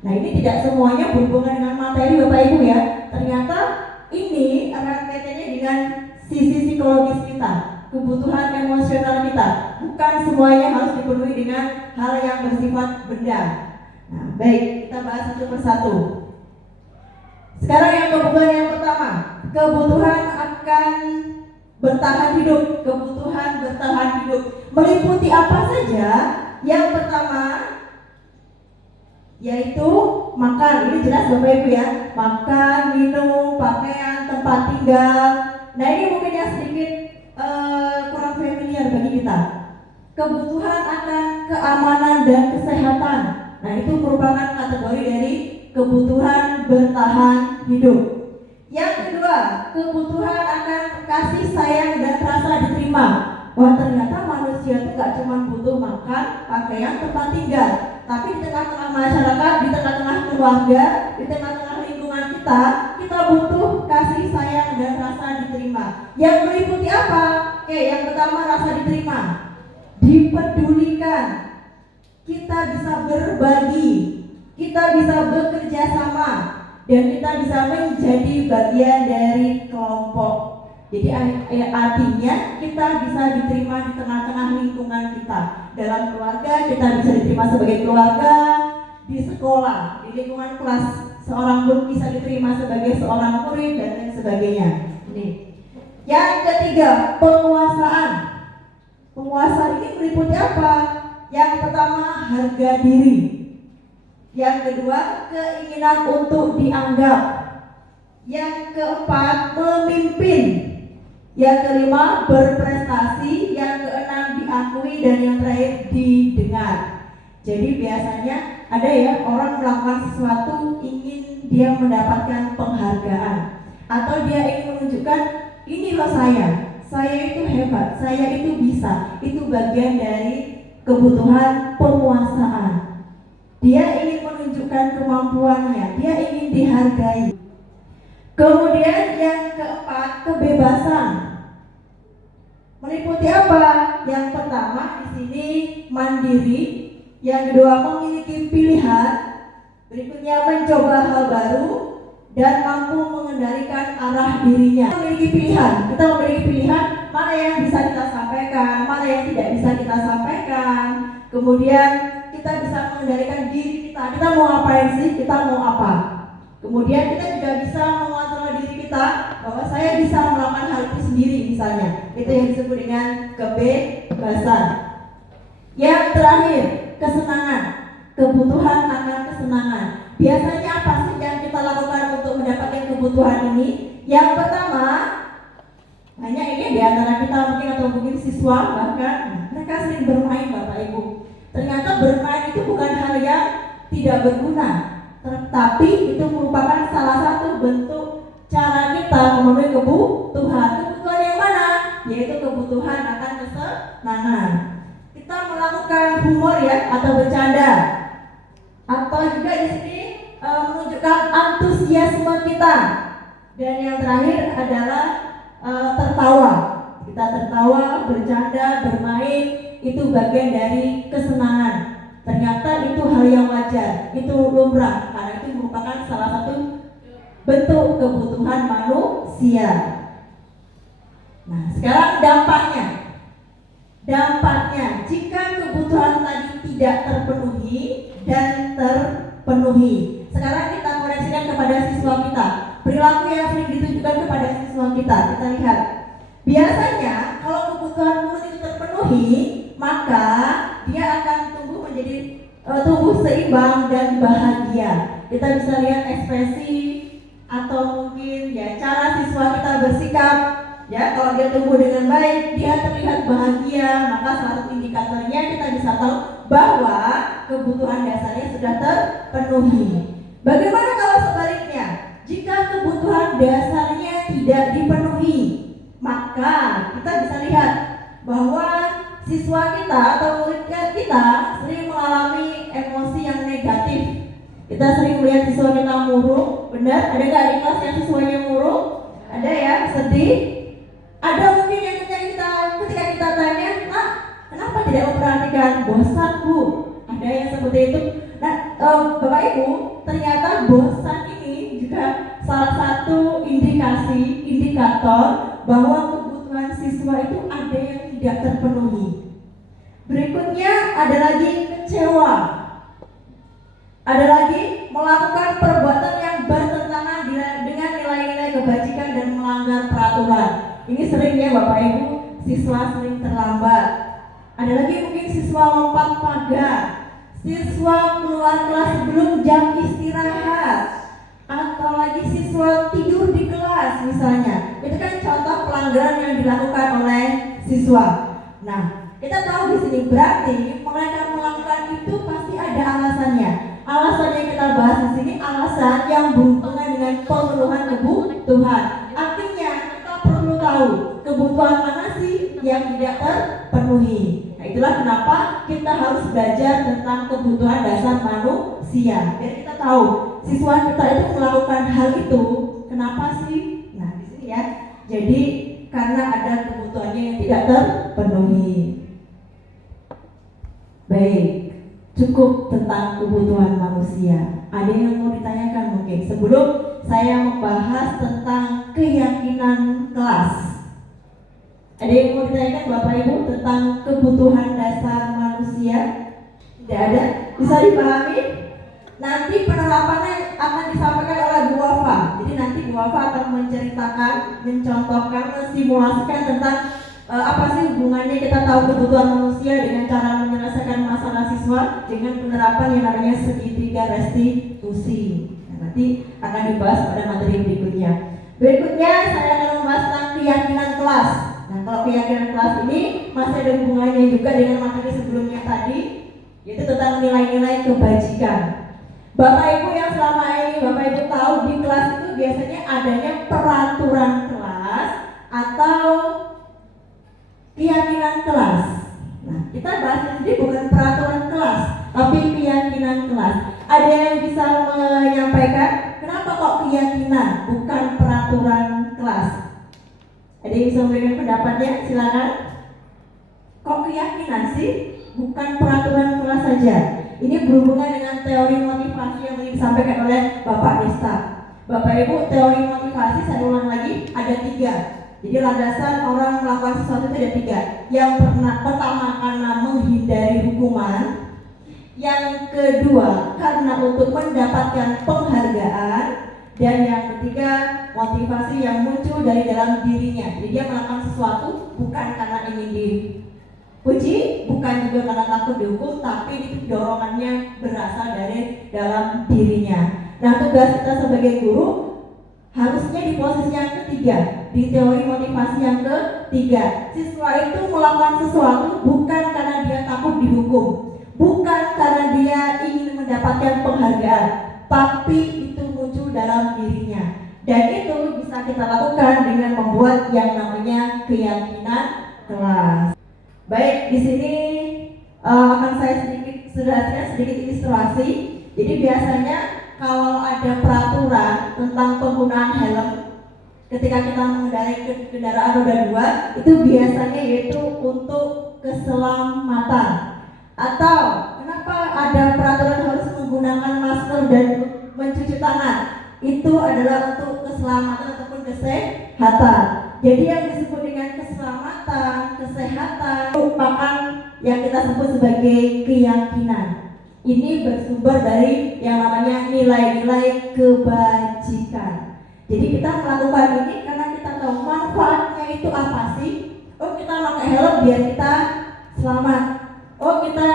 Nah ini tidak semuanya berhubungan dengan materi Bapak Ibu ya. Ternyata ini erat kaitannya dengan sisi psikologis kita, kebutuhan emosional kita. Bukan semuanya harus dipenuhi dengan hal yang bersifat benda. Nah, baik, kita bahas satu persatu. Sekarang yang kebutuhan yang pertama, kebutuhan akan bertahan hidup. Kebutuhan bertahan hidup meliputi apa saja? Yang pertama yaitu makan. Ini jelas Bapak Ibu ya. Makan, minum, pakaian, tempat tinggal. Nah ini mungkin yang sedikit kurang familiar bagi kita. Kebutuhan akan keamanan dan kesehatan. Nah itu merupakan kategori dari kebutuhan bertahan hidup. Yang kedua, kebutuhan akan kasih sayang dan rasa diterima. Wah ternyata manusia itu gak cuma butuh makan, pakaian, tempat tinggal, tapi di tengah-tengah masyarakat, di tengah-tengah keluarga, di tengah-tengah lingkungan kita butuh kasih sayang dan rasa diterima. Yang meliputi apa? Oke, yang pertama rasa diterima, dipedulikan, kita bisa berbagi, kita bisa bekerja sama, dan kita bisa menjadi bagian dari kelompok. Jadi artinya kita bisa diterima di tengah-tengah lingkungan kita. Dalam keluarga kita bisa diterima sebagai keluarga, di sekolah, di lingkungan kelas seorang pun bisa diterima sebagai seorang murid dan lain sebagainya. Ini. Yang ketiga, penguasaan. Penguasaan ini meliputi apa? Yang pertama, harga diri. Yang kedua, keinginan untuk dianggap. Yang keempat, memimpin. Yang kelima, berprestasi. Yang keenam, diakui. Dan yang terakhir, didengar. Jadi biasanya ada ya orang melakukan sesuatu ingin dia mendapatkan penghargaan, atau dia ingin menunjukkan ini loh saya itu hebat, saya itu bisa. Itu bagian dari kebutuhan penguasaan. Dia ingin menunjukkan kemampuannya, dia ingin dihargai. Kemudian yang keempat, kebebasan. Meliputi apa? Yang pertama di sini mandiri, yang kedua memiliki pilihan, berikutnya mencoba hal baru, dan mampu mengendalikan arah dirinya. Memiliki pilihan, kita memiliki pilihan mana yang bisa kita sampaikan, mana yang tidak bisa kita sampaikan. Kemudian kita bisa mengendalikan diri kita mau ngapain sih, kita mau apa. Kemudian kita juga bisa mengontrol diri kita bahwa saya bisa melakukan hal itu sendiri misalnya. Itu yang disebut dengan kebebasan. Yang terakhir, kesenangan, kebutuhan akan kesenangan. Biasanya apa sih yang kita lakukan untuk mendapatkan kebutuhan ini? Yang pertama, hanya ini di antara kita mungkin atau mungkin siswa bahkan mereka sering bermain Bapak Ibu. Ternyata bermain itu bukan hal yang tidak berguna, tetapi itu merupakan salah satu bentuk cara kita memenuhi kebutuhan. Kebutuhan yang mana? Yaitu kebutuhan akan kesenangan. Kita melakukan humor ya atau bercanda, atau juga di sini menunjukkan antusiasme kita. Dan yang terakhir adalah tertawa. Kita tertawa, bercanda, bermain, itu bagian dari kesenangan. Ternyata itu hal yang wajar, itu lumrah, karena itu merupakan salah satu bentuk kebutuhan manusia. Nah, sekarang dampaknya. Dampaknya, jika kebutuhan tadi tidak terpenuhi dan terpenuhi. Sekarang kita koreksikan kepada siswa kita. Perilaku yang sering ditunjukkan kepada siswa kita. Kita lihat. Biasanya kalau kebutuhan murid itu terpenuhi, maka dia akan tumbuh seimbang dan bahagia. Kita bisa lihat ekspresi atau mungkin ya cara siswa kita bersikap. Ya, kalau dia tumbuh dengan baik, dia terlihat bahagia, maka salah satu indikatornya kita bisa tahu bahwa kebutuhan dasarnya sudah terpenuhi. Bagaimana kalau sebaliknya? Jika kebutuhan dasarnya tidak dipenuhi, maka kita bisa lihat bahwa siswa kita atau murid kita sering mengalami emosi yang negatif. Kita sering melihat siswa kita murung, benar? Ada nggak di kelas yang siswanya murung? Ada ya, sedih. Ada mungkin yang ketika kita tanya, Pak, kenapa tidak memperhatikan? Bosan Bu. Ada yang seperti itu. Nah, Bapak Ibu, ternyata bosan ini juga salah satu indikator bahwa kebutuhan siswa itu ada yang tidak terpenuhi. Berikutnya ada lagi kecewa. Ada lagi melakukan perbuatan yang bertentangan dengan nilai-nilai kebajikan dan melanggar peraturan. Ini sering ya Bapak Ibu, siswa sering terlambat. Ada lagi mungkin siswa lompat pagar, siswa keluar kelas sebelum jam istirahat, atau lagi siswa tidur di kelas misalnya. Itu kan contoh pelanggaran yang dilakukan oleh siswa. Nah, kita tahu di sini berarti mereka melakukan itu pasti ada alasannya. Alasan yang kita bahas di sini alasan yang berhubungan dengan pemenuhan kebutuhan. Artinya kita perlu tahu kebutuhan mana sih yang tidak terpenuhi. Nah, itulah kenapa kita harus belajar tentang kebutuhan dasar manusia. Biar kita tahu siswa kita itu melakukan hal itu kenapa sih? Nah, di sini ya. Jadi karena ada kebutuhannya yang tidak terpenuhi. Baik, cukup tentang kebutuhan manusia. Ada yang mau ditanyakan mungkin sebelum saya membahas tentang keyakinan kelas. Ada yang mau ditanyakan Bapak Ibu tentang kebutuhan dasar manusia? Tidak ada? Bisa dipahami? Nanti penerapannya akan disampaikan oleh Bu Wafa. Jadi nanti Bu Wafa akan menceritakan, mencontohkan, mensimulasikan tentang apa sih hubungannya kita tahu kebutuhan manusia dengan cara menyelesaikan masalah siswa dengan penerapan yang namanya segitiga restitusi. Nah, nanti akan dibahas pada materi berikutnya. Berikutnya saya akan membahas tentang keyakinan kelas. Nah, kalau keyakinan kelas ini masih ada hubungannya juga dengan materi sebelumnya tadi, yaitu tentang nilai-nilai kebajikan. Bapak Ibu yang selama ini Bapak Ibu tahu di kelas itu biasanya adanya peraturan kelas atau keyakinan kelas. Nah, kita bahas ini bukan peraturan kelas, tapi keyakinan kelas. Ada yang bisa menyampaikan kenapa kok keyakinan bukan peraturan kelas? Ada yang bisa memberikan pendapatnya? Silakan. Kok keyakinan sih bukan peraturan kelas saja? Ini berhubungan dengan teori motivasi yang tadi disampaikan oleh Bapak Desta. Bapak Ibu, teori motivasi saya ulang lagi ada 3. Jadi landasan orang melakukan sesuatu itu ada 3. Yang pertama karena menghindari hukuman. Yang kedua karena untuk mendapatkan penghargaan. Dan yang ketiga motivasi yang muncul dari dalam dirinya. Jadi dia melakukan sesuatu bukan karena ingin dipuji, bukan juga karena takut dihukum, tapi itu dorongannya berasal dari dalam dirinya. Nah, tugas kita sebagai guru harusnya di posisi yang ketiga, di teori motivasi yang ketiga. Siswa itu melakukan sesuatu bukan karena dia takut dihukum, bukan karena dia ingin mendapatkan penghargaan, tapi itu muncul dalam dirinya. Dan itu bisa kita lakukan dengan membuat yang namanya keyakinan kelas. Baik, di sini akan saya sedikit ilustrasi. Jadi biasanya kalau ada peraturan tentang penggunaan helm ketika kita mengendarai kendaraan roda 2, itu biasanya yaitu untuk keselamatan. Atau kenapa ada peraturan harus menggunakan masker dan mencuci tangan? Itu adalah untuk keselamatan ataupun kesehatan. Jadi yang disebut dengan keselamatan, kesehatan merupakan yang kita sebut sebagai keyakinan. Ini bersumber dari yang namanya nilai-nilai kebajikan. Jadi kita melakukan ini karena kita tahu manfaatnya itu apa sih? Oh, kita pakai helm biar kita selamat. Oh, kita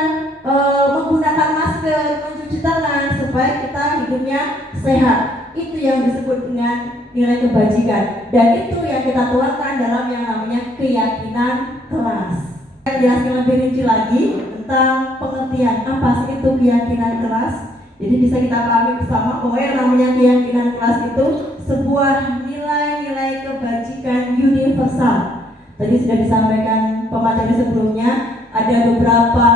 menggunakan masker, mencuci tangan supaya kita hidupnya sehat. Itu yang disebut dengan nilai kebajikan. Dan itu yang kita tuangkan dalam yang namanya keyakinan kelas. Saya jelaskan lebih rinci lagi tentang pengertian apa sih itu keyakinan kelas. Jadi bisa kita pahami bersama bahwa yang namanya keyakinan kelas itu sebuah nilai-nilai kebajikan universal. Tadi sudah disampaikan pemateri sebelumnya, ada beberapa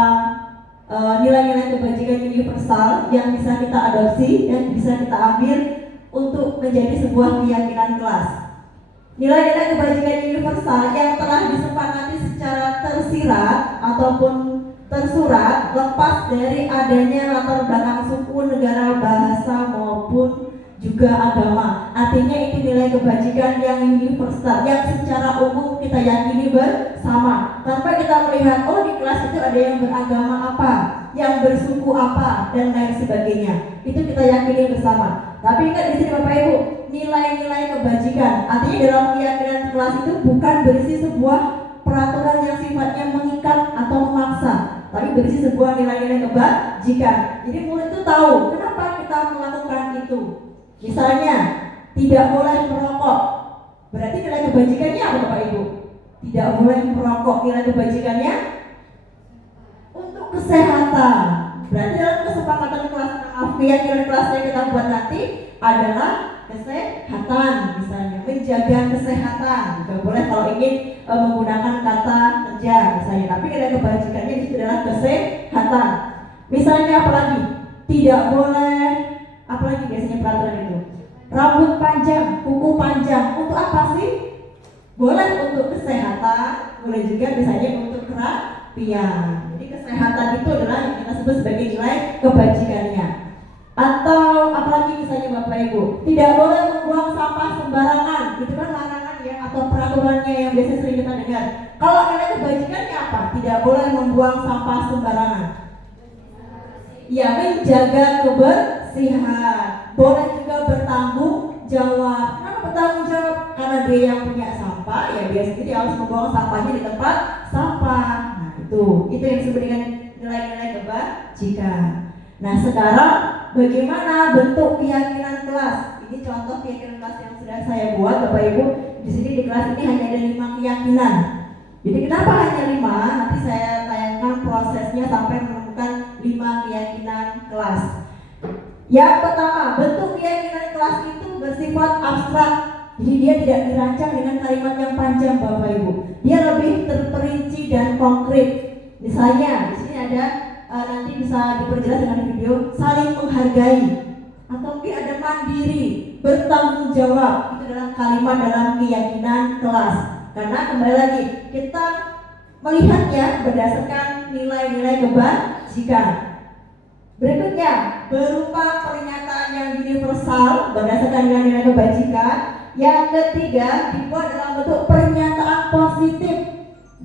nilai-nilai kebajikan universal yang bisa kita adopsi dan bisa kita ambil untuk menjadi sebuah keyakinan kelas. Nilai-nilai kebajikan universal yang telah disepakati secara tersirat ataupun tersurat lepas dari adanya latar belakang suku, negara, bahasa maupun juga agama. Artinya itu nilai kebajikan yang universal, yang secara umum kita yakini bersama. Tanpa kita melihat, oh di kelas itu ada yang beragama apa, yang bersuku apa, dan lain sebagainya. Itu kita yakini bersama. Tapi ingat di sini Bapak Ibu, nilai-nilai kebajikan. Artinya dalam keyakinan kelas itu bukan berisi sebuah peraturan yang sifatnya mengikat atau memaksa, tapi berisi sebuah nilai-nilai kebajikan. Jadi murid itu tahu kenapa kita melakukan itu. Misalnya, tidak boleh merokok. Berarti nilai kebajikannya apa Bapak Ibu? Tidak boleh merokok. Nilai kebajikannya untuk kesehatan. Berarti dalam kesepakatan kelas, keyakinan kelas yang kita buat nanti adalah kesehatan, misalnya menjaga kesehatan. Juga boleh kalau ingin menggunakan kata kerja misalnya, tapi nilai kebajikannya itu adalah kesehatan. Misalnya apalagi? Tidak boleh, apalagi biasanya peraturan itu, rambut panjang, kuku panjang. Untuk apa sih? Boleh untuk kesehatan, boleh juga misalnya untuk kerapian. Jadi kesehatan itu adalah yang kita sebut sebagai nilai kebajikannya. Atau apalagi misalnya Bapak Ibu, tidak boleh membuang sampah sembarangan. Itu kan larangan ya, atau peraturannya yang biasa sering kita dengar. Kalau nilai kebajikannya apa? Tidak boleh membuang sampah sembarangan. Ya, menjaga kebersihan. Boleh juga bertanggung jawab. Kenapa bertanggung jawab? Karena dia yang punya sampah, ya dia sendiri harus membuang sampahnya di tempat sampah. Nah, itu yang disebut dengan nilai-nilai kebajikan. Nah, sekarang bagaimana bentuk keyakinan kelas? Ini contoh keyakinan kelas yang sudah saya buat, Bapak Ibu. Di sini di kelas ini hanya ada 5 keyakinan. Jadi kenapa hanya 5? Nanti saya tayangkan prosesnya sampai menemukan 5 keyakinan kelas. Yang pertama, bentuk keyakinan kelas itu bersifat abstrak. Jadi dia tidak dirancang dengan kalimat yang panjang, Bapak Ibu. Dia lebih terperinci dan konkret. Misalnya, di sini ada nanti bisa diperjelas dengan video, saling menghargai, atau mungkin ada mandiri, bertanggung jawab. Itu dalam kalimat dalam keyakinan kelas. Karena kembali lagi kita melihatnya berdasarkan nilai-nilai kebajikan. Berikutnya, berupa pernyataan yang universal berdasarkan nilai-nilai kebajikan. Yang ketiga, dibuat dalam bentuk pernyataan positif.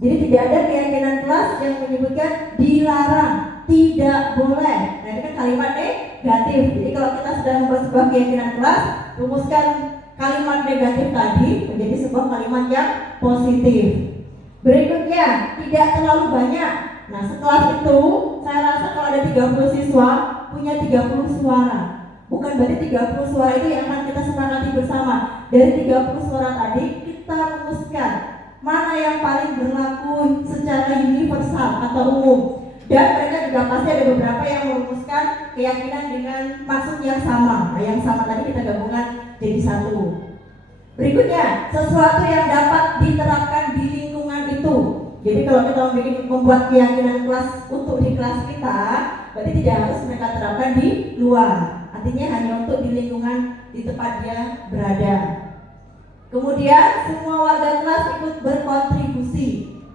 Jadi tidak ada keyakinan kelas yang menyebutkan dilarang, tidak boleh. Nah, ini kan kalimat negatif. Jadi kalau kita sudah membuat sebuah keyakinan kelas, rumuskan kalimat negatif tadi menjadi sebuah kalimat yang positif. Berikutnya, tidak terlalu banyak. Nah, sekelas itu saya rasa kalau ada 30 siswa punya 30 suara. Bukan berarti 30 suara itu yang akan kita sepakati bersama. Dari 30 suara tadi kita rumuskan mana yang paling berlaku secara universal atau umum. Dan mereka juga pasti ada beberapa yang merumuskan keyakinan dengan maksud yang sama. Nah, yang sama tadi kita gabungkan jadi satu. Berikutnya, sesuatu yang dapat diterapkan di lingkungan itu. Jadi kalau kita membuat keyakinan kelas untuk di kelas kita, berarti tidak harus mereka terapkan di luar. Artinya hanya untuk di lingkungan di tempat dia berada. Kemudian semua warga kelas ikut berkontribusi.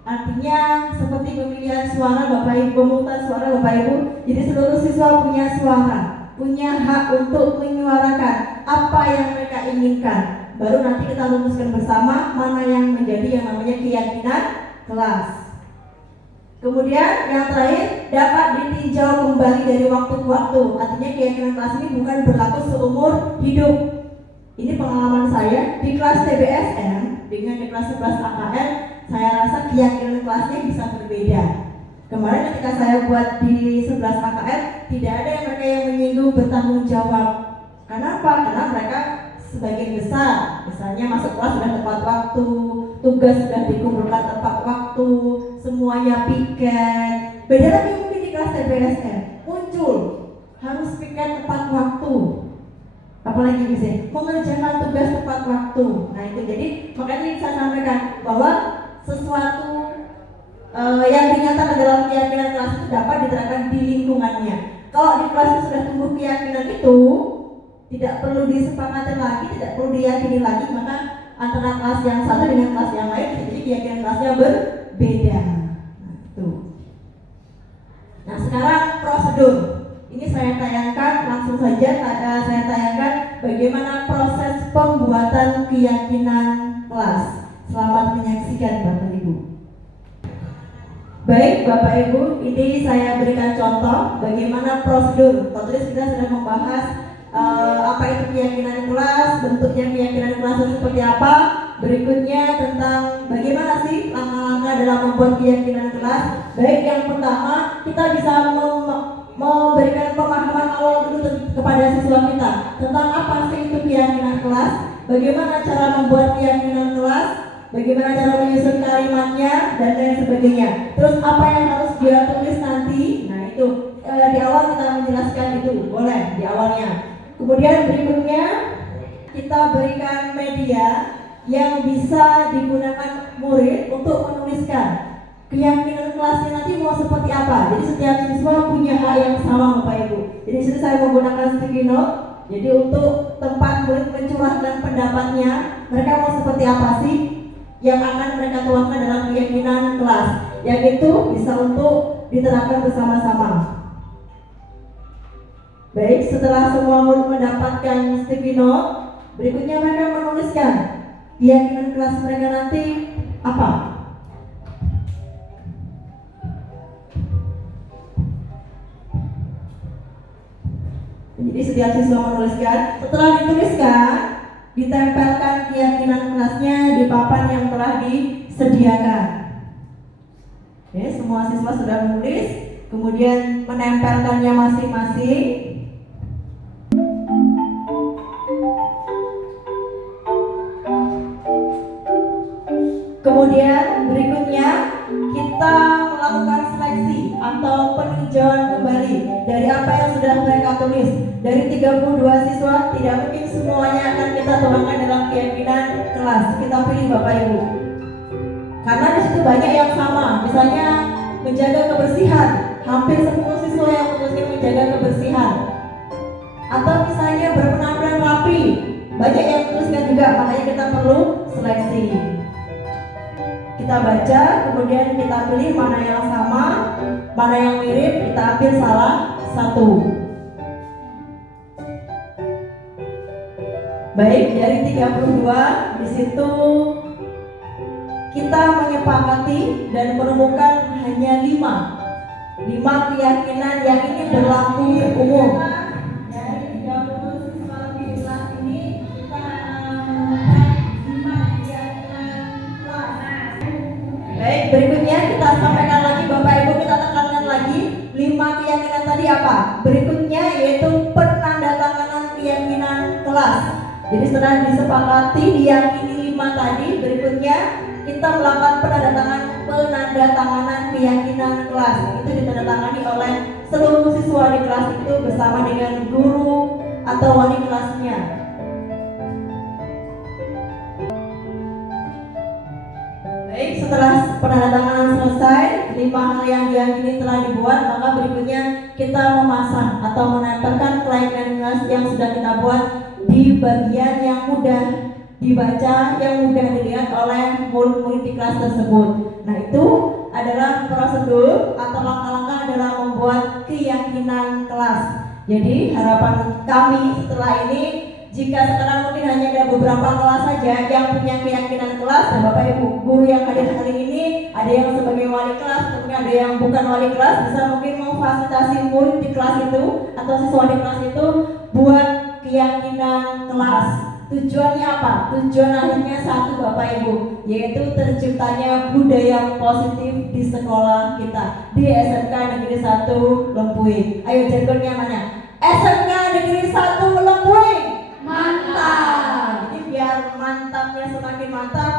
Artinya seperti pemilihan suara Bapak Ibu, pemungutan suara Bapak Ibu. Jadi seluruh siswa punya suara, punya hak untuk menyuarakan apa yang mereka inginkan. Baru nanti kita rumuskan bersama mana yang menjadi yang namanya keyakinan kelas. Kemudian yang terakhir, dapat ditinjau kembali dari waktu ke waktu. Artinya keyakinan kelas ini bukan berlaku seumur hidup. Ini pengalaman saya di kelas TBSN dengan di kelas 11 AKN, saya rasa keyakinan kelasnya bisa berbeda. Kemarin ketika saya buat di 11 AKN, tidak ada yang mereka yang menyinggung bertanggung jawab. Kenapa? Karena mereka sebagian besar, misalnya masuk kelas sudah tepat waktu, tugas sudah dikumpulkan tepat waktu, semuanya piket. Beda lagi mungkin di kelas TBSN, muncul harus piket tepat waktu. Apalagi bisa mengerjakan tugas tepat waktu. Nah itu jadi makanya saya sampaikan bahwa sesuatu yang dinyatakan dalam keyakinan kelas itu dapat diterapkan di lingkungannya. Kalau di kelas sudah tumbuh keyakinan itu, tidak perlu disepakati lagi, tidak perlu diyakini lagi, maka antara kelas yang satu dengan kelas yang lain jadi keyakinan kelasnya berbeda. Nah sekarang prosedur. Ini saya tayangkan langsung saja. Saya tayangkan bagaimana proses pembuatan keyakinan kelas. Selamat menyaksikan Bapak Ibu. Baik Bapak Ibu, ini saya berikan contoh bagaimana prosedur. Tadi kita sudah membahas apa itu keyakinan kelas, bentuknya keyakinan kelas itu seperti apa. Berikutnya tentang bagaimana sih langkah-langkah dalam membuat keyakinan kelas. Baik, yang pertama kita bisa memberikan pemahaman awal dulu kepada siswa kita tentang apa sih itu keyakinan kelas, bagaimana cara membuat keyakinan kelas, bagaimana cara menyusun kalimatnya dan lain sebagainya. Terus apa yang harus dia tulis nanti. Nah itu di awal kita menjelaskan itu, boleh di awalnya. Kemudian berikutnya kita berikan media yang bisa digunakan murid untuk menuliskan keyakinan kelasnya nanti mau seperti apa. Jadi setiap siswa punya hak yang sama Bapak Ibu. Jadi sini saya menggunakan sticky note. Jadi untuk tempat murid mencurahkan pendapatnya, mereka mau seperti apa sih yang akan mereka tuangkan dalam keyakinan kelas. Yang itu bisa untuk diterapkan bersama-sama. Baik, setelah semua murid mendapatkan sticky note, berikutnya mereka menuliskan keyakinan kelas mereka nanti apa. Jadi setiap siswa menuliskan, setelah dituliskan, ditempelkan keyakinan kelasnya di papan yang telah disediakan. Oke, semua siswa sudah menulis, kemudian menempelkannya masing-masing. Kemudian berikutnya kita melakukan seleksi atau peninjauan kembali dari apa yang sudah mereka tulis. Dari 32 siswa, tidak mungkin semuanya akan kita tuangkan dalam keyakinan kelas. Kita pilih Bapak Ibu. Karena di situ banyak yang sama, misalnya menjaga kebersihan. Hampir 10 siswa yang menuliskan menjaga kebersihan. Atau misalnya berpenampilan rapi, banyak yang menuliskan juga, makanya kita perlu seleksi. Kita baca, kemudian kita pilih mana yang sama, mana yang mirip, kita ambil salah satu. Baik, dari 32 di situ kita menyepakati dan menemukan hanya 5 keyakinan yang ini berlaku umum. Dari 30 siswa di kelas ini kita menemukan 5 keyakinan kelas. Baik, berikutnya kita sampaikan lagi Bapak Ibu, kita tekankan lagi 5 keyakinan tadi apa? Berikutnya yaitu penandatanganan keyakinan kelas. Jadi setelah disepakati diyakini 5 tadi, berikutnya kita melakukan penandatanganan keyakinan kelas. Itu ditandatangani oleh seluruh siswa di kelas itu bersama dengan guru atau wali kelasnya. Baik, setelah penandatanganan selesai, 5 hal yang diyakini telah dibuat, maka berikutnya kita memasang atau menempelkan keyakinan kelas yang sudah kita buat di bagian yang mudah dibaca, yang mudah dilihat oleh murid-murid di kelas tersebut. Nah, itu adalah prosedur atau langkah-langkah dalam membuat keyakinan kelas. Jadi harapan kami setelah ini, jika sekarang mungkin hanya ada beberapa kelas saja yang punya keyakinan kelas, dan Bapak Ibu guru yang hadir hari ini, ada yang sebagai wali kelas, kemudian ada yang bukan wali kelas, bisa mungkin memfasilitasi murid di kelas itu atau siswa di kelas itu buat keyakinan kelas. Tujuannya apa? Tujuan akhirnya satu Bapak Ibu, yaitu terciptanya budaya positif di sekolah kita, di SMK Negeri 1 Lempuing. Ayo jargonnya mana? SMK Negeri 1 Lempuing. Mantap. Jadi biar mantapnya semakin mantap,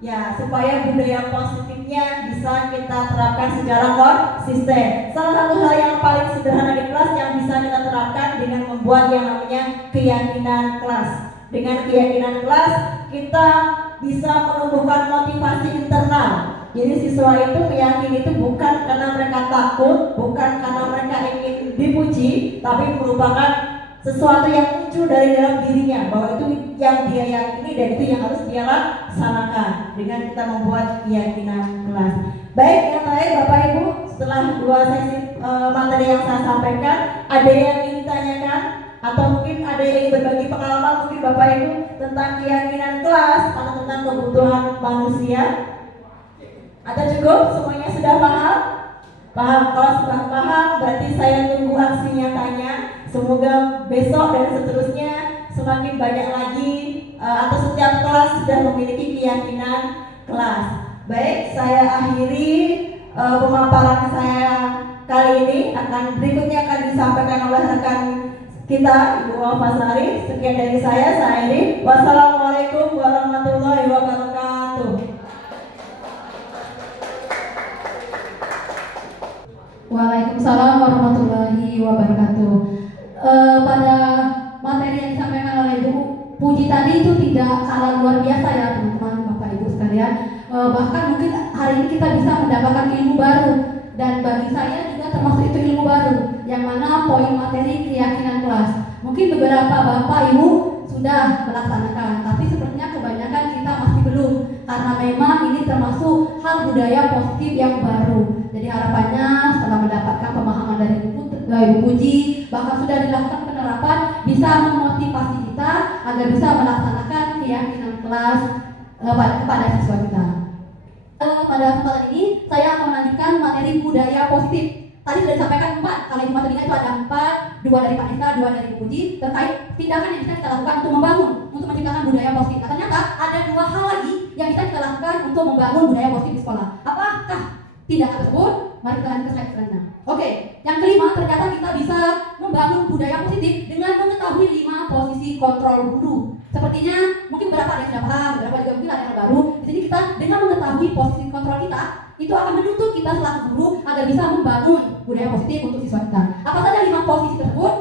ya supaya budaya positifnya bisa kita terapkan secara konsisten. Salah satu hal yang paling sederhana di kelas yang bisa kita terapkan dengan membuat yang namanya keyakinan kelas. Dengan keyakinan kelas kita bisa menumbuhkan motivasi internal. Jadi siswa itu meyakini itu bukan karena mereka takut, bukan karena mereka ingin dipuji, tapi merupakan sesuatu yang muncul dari dalam dirinya, bahwa itu yang dia yakini dan itu yang harus dia laksanakan dengan kita membuat keyakinan kelas. Baik, yang terakhir Bapak Ibu, setelah 2 sesi materi yang saya sampaikan, ada yang ingin ditanyakan atau mungkin ada yang ingin berbagi pengalaman mungkin Bapak Ibu tentang keyakinan kelas atau tentang kebutuhan manusia? Atau cukup semuanya sudah paham? Paham? Kalau sudah paham berarti saya tunggu aksi nyatanya. Semoga besok dan seterusnya semakin banyak lagi atau setiap kelas sudah memiliki keyakinan kelas. Baik, saya akhiri pemaparan saya kali ini. Berikutnya akan disampaikan oleh rekan kita Ibu Alfasari. Sekian dari saya akhiri. Wassalamualaikum warahmatullahi wabarakatuh. Waalaikumsalam warahmatullahi wabarakatuh. Pada materi yang disampaikan oleh Ibu Puji tadi itu tidak kalah luar biasa ya teman-teman Bapak Ibu sekalian. Bahkan mungkin hari ini kita bisa mendapatkan ilmu baru, dan bagi saya juga termasuk itu ilmu baru, yang mana poin materi keyakinan kelas. Mungkin beberapa Bapak Ibu sudah melaksanakan, tapi sepertinya kebanyakan kita masih belum, karena memang ini termasuk hal budaya positif yang baru. Jadi harapannya setelah mendapatkan pemahaman dari Ibu Puji, bahkan sudah dilakukan penerapan, bisa memotivasi kita agar bisa melaksanakan keyakinan kelas kepada siswa kita. Pada kesempatan ini saya akan melanjutkan materi budaya positif. Tadi sudah disampaikan 4, kalau ibu matematika itu ada 4, 2 dari Pak Nista, 2 dari Bu Puji, terkait tindakan yang bisa kita lakukan untuk membangun, untuk menciptakan budaya positif. Nah, ternyata ada 2 hal lagi yang bisa kita lakukan untuk membangun budaya positif di sekolah. Apakah tindakan tersebut? Mari kita lanjut ke slide selanjutnya. Oke, yang kelima, ternyata kita bisa membangun budaya positif dengan mengetahui 5 posisi kontrol guru. Sepertinya mungkin beberapa ada yang sudah paham, beberapa juga mungkin ada yang baru. Di sini kita dengan mengetahui posisi kontrol kita, itu akan menuntut kita selaku guru agar bisa membangun budaya positif untuk siswa kita. Apa saja 5 posisi tersebut?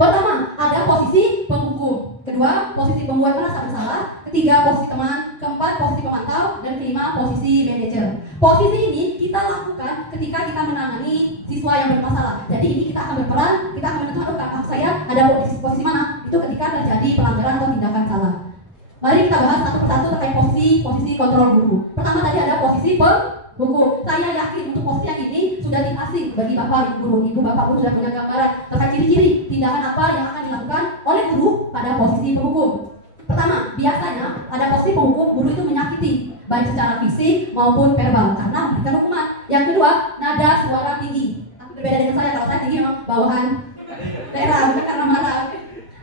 Pertama, ada posisi penghukum. Kedua, posisi pembuat merasa bersalah. Ketiga, posisi teman. Keempat, posisi pemantau. Dan kelima, posisi manajer. Posisi ini kita lakukan ketika kita menangani siswa yang bermasalah. Jadi ini kita akan berperan, kita akan menentukan saya ada posisi mana. Itu ketika terjadi pelanggaran atau tindakan salah. Mari kita bahas satu persatu terkait posisi kontrol guru. Pertama tadi ada posisi penghukum. Saya yakin untuk posisi yang ini sudah asing bagi bapak ibu guru. Ibu bapak guru sudah punya gambaran terkait ciri-ciri tindakan apa yang akan dilakukan oleh guru pada posisi penghukum. Pertama, biasanya pada posisi penghukum guru itu menyakiti baik secara fisik maupun verbal karena memberikan hukuman. Yang kedua, nada suara tinggi. Aku berbeda dengan saya, kalau saya tinggi memang bawahan daerah karena marah.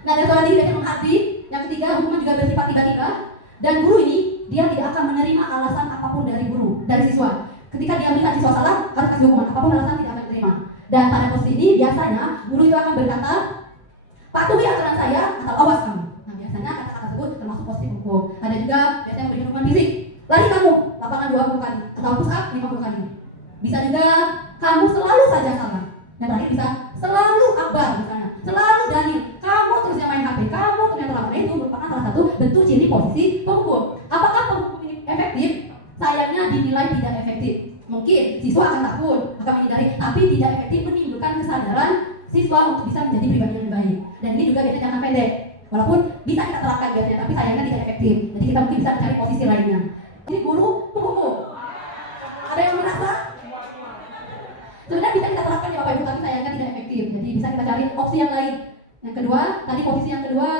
Nada suara tinggi biasanya menghati. Yang ketiga, hukuman juga bersifat tiba-tiba. Dan guru ini dia tidak akan menerima alasan apapun dari siswa. Ketika dia melihat siswa salah, harus kasih hukuman. Apapun alasan tidak akan diterima. Dan pada posisi ini biasanya guru itu akan berkata, patuhi aturan saya atau awas kamu. Nah, biasanya kata-kata tersebut termasuk posisi hukum. Ada juga biasanya memberikan hukuman fisik. Lari kamu, lapangan 20 kali atau push up 50 kali. Bisa juga kamu selalu saja salah. Dan terakhir bisa selalu abar misalnya. Selalu Daniel, kamu terus yang main HP, kamu terus yang terlambat. Itu merupakan salah satu bentuk ciri posisi penghukum. Apakah penghukum ini efektif? Sayangnya dinilai tidak efektif. Mungkin siswa akan takut, akan menghindari, tapi tidak efektif menimbulkan kesadaran siswa untuk bisa menjadi pribadi yang baik. Dan ini juga biasanya jangka pendek. Walaupun bisa kita terapkan biasanya, tapi sayangnya tidak efektif. Jadi kita mungkin bisa mencari posisi lainnya. Jadi guru penghukum. Ada yang merasa? Sebenarnya bisa kita terapkan ya Bapak Ibu, tapi sayangnya tidak efektif. Jadi bisa kita cari opsi yang lain. Yang kedua, tadi posisi yang kedua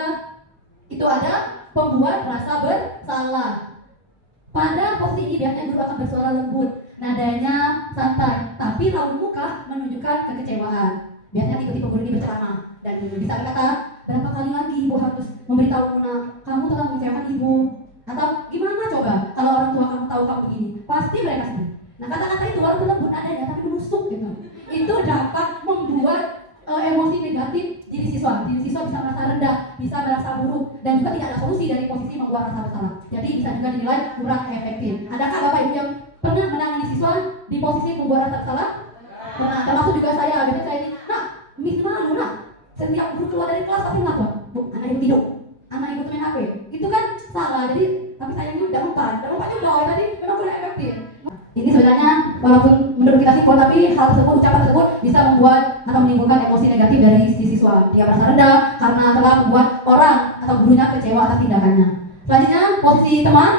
itu ada pembuat merasa bersalah. Pada posisi ini biasanya guru akan bersuara lembut, nadanya santai, tapi raut muka menunjukkan kekecewaan. Biasanya tipe-tipe guru ini berceramah dan bisa berkata, berapa kali lagi ibu harus memberitahu Muna, kamu telah mengecewakan ibu. Atau gimana coba kalau orang tua kamu tahu kamu begini, pasti mereka sedih. Nah, kata-kata itu walaupun lembut adanya tapi menusuk gitu. Itu dapat membuat emosi negatif diri siswa. Diri siswa bisa merasa rendah, bisa merasa buruk, dan juga tidak ada solusi dari posisi membuat rasa bersalah. Jadi bisa juga dinilai kurang efektif. Adakah Bapak Ibu yang pernah menangani siswa di posisi membuat rasa bersalah? Pernah. Termasuk juga saya. Biasanya saya ini, nah, Miss malu nak. Setiap guru keluar dari kelas pasti melapor. Bu, anak ibu tidur, anak ibu main HP. Itu kan salah. Jadi tapi sayangnya tidak mempan juga. Jadi memang kurang efektif. Ini sebenarnya walaupun menurut kita simpel, tapi hal tersebut, ucapan tersebut bisa membuat atau menimbulkan emosi negatif dari si siswa. Dia merasa rendah karena telah membuat orang atau gurunya kecewa atas tindakannya. Selanjutnya, posisi teman.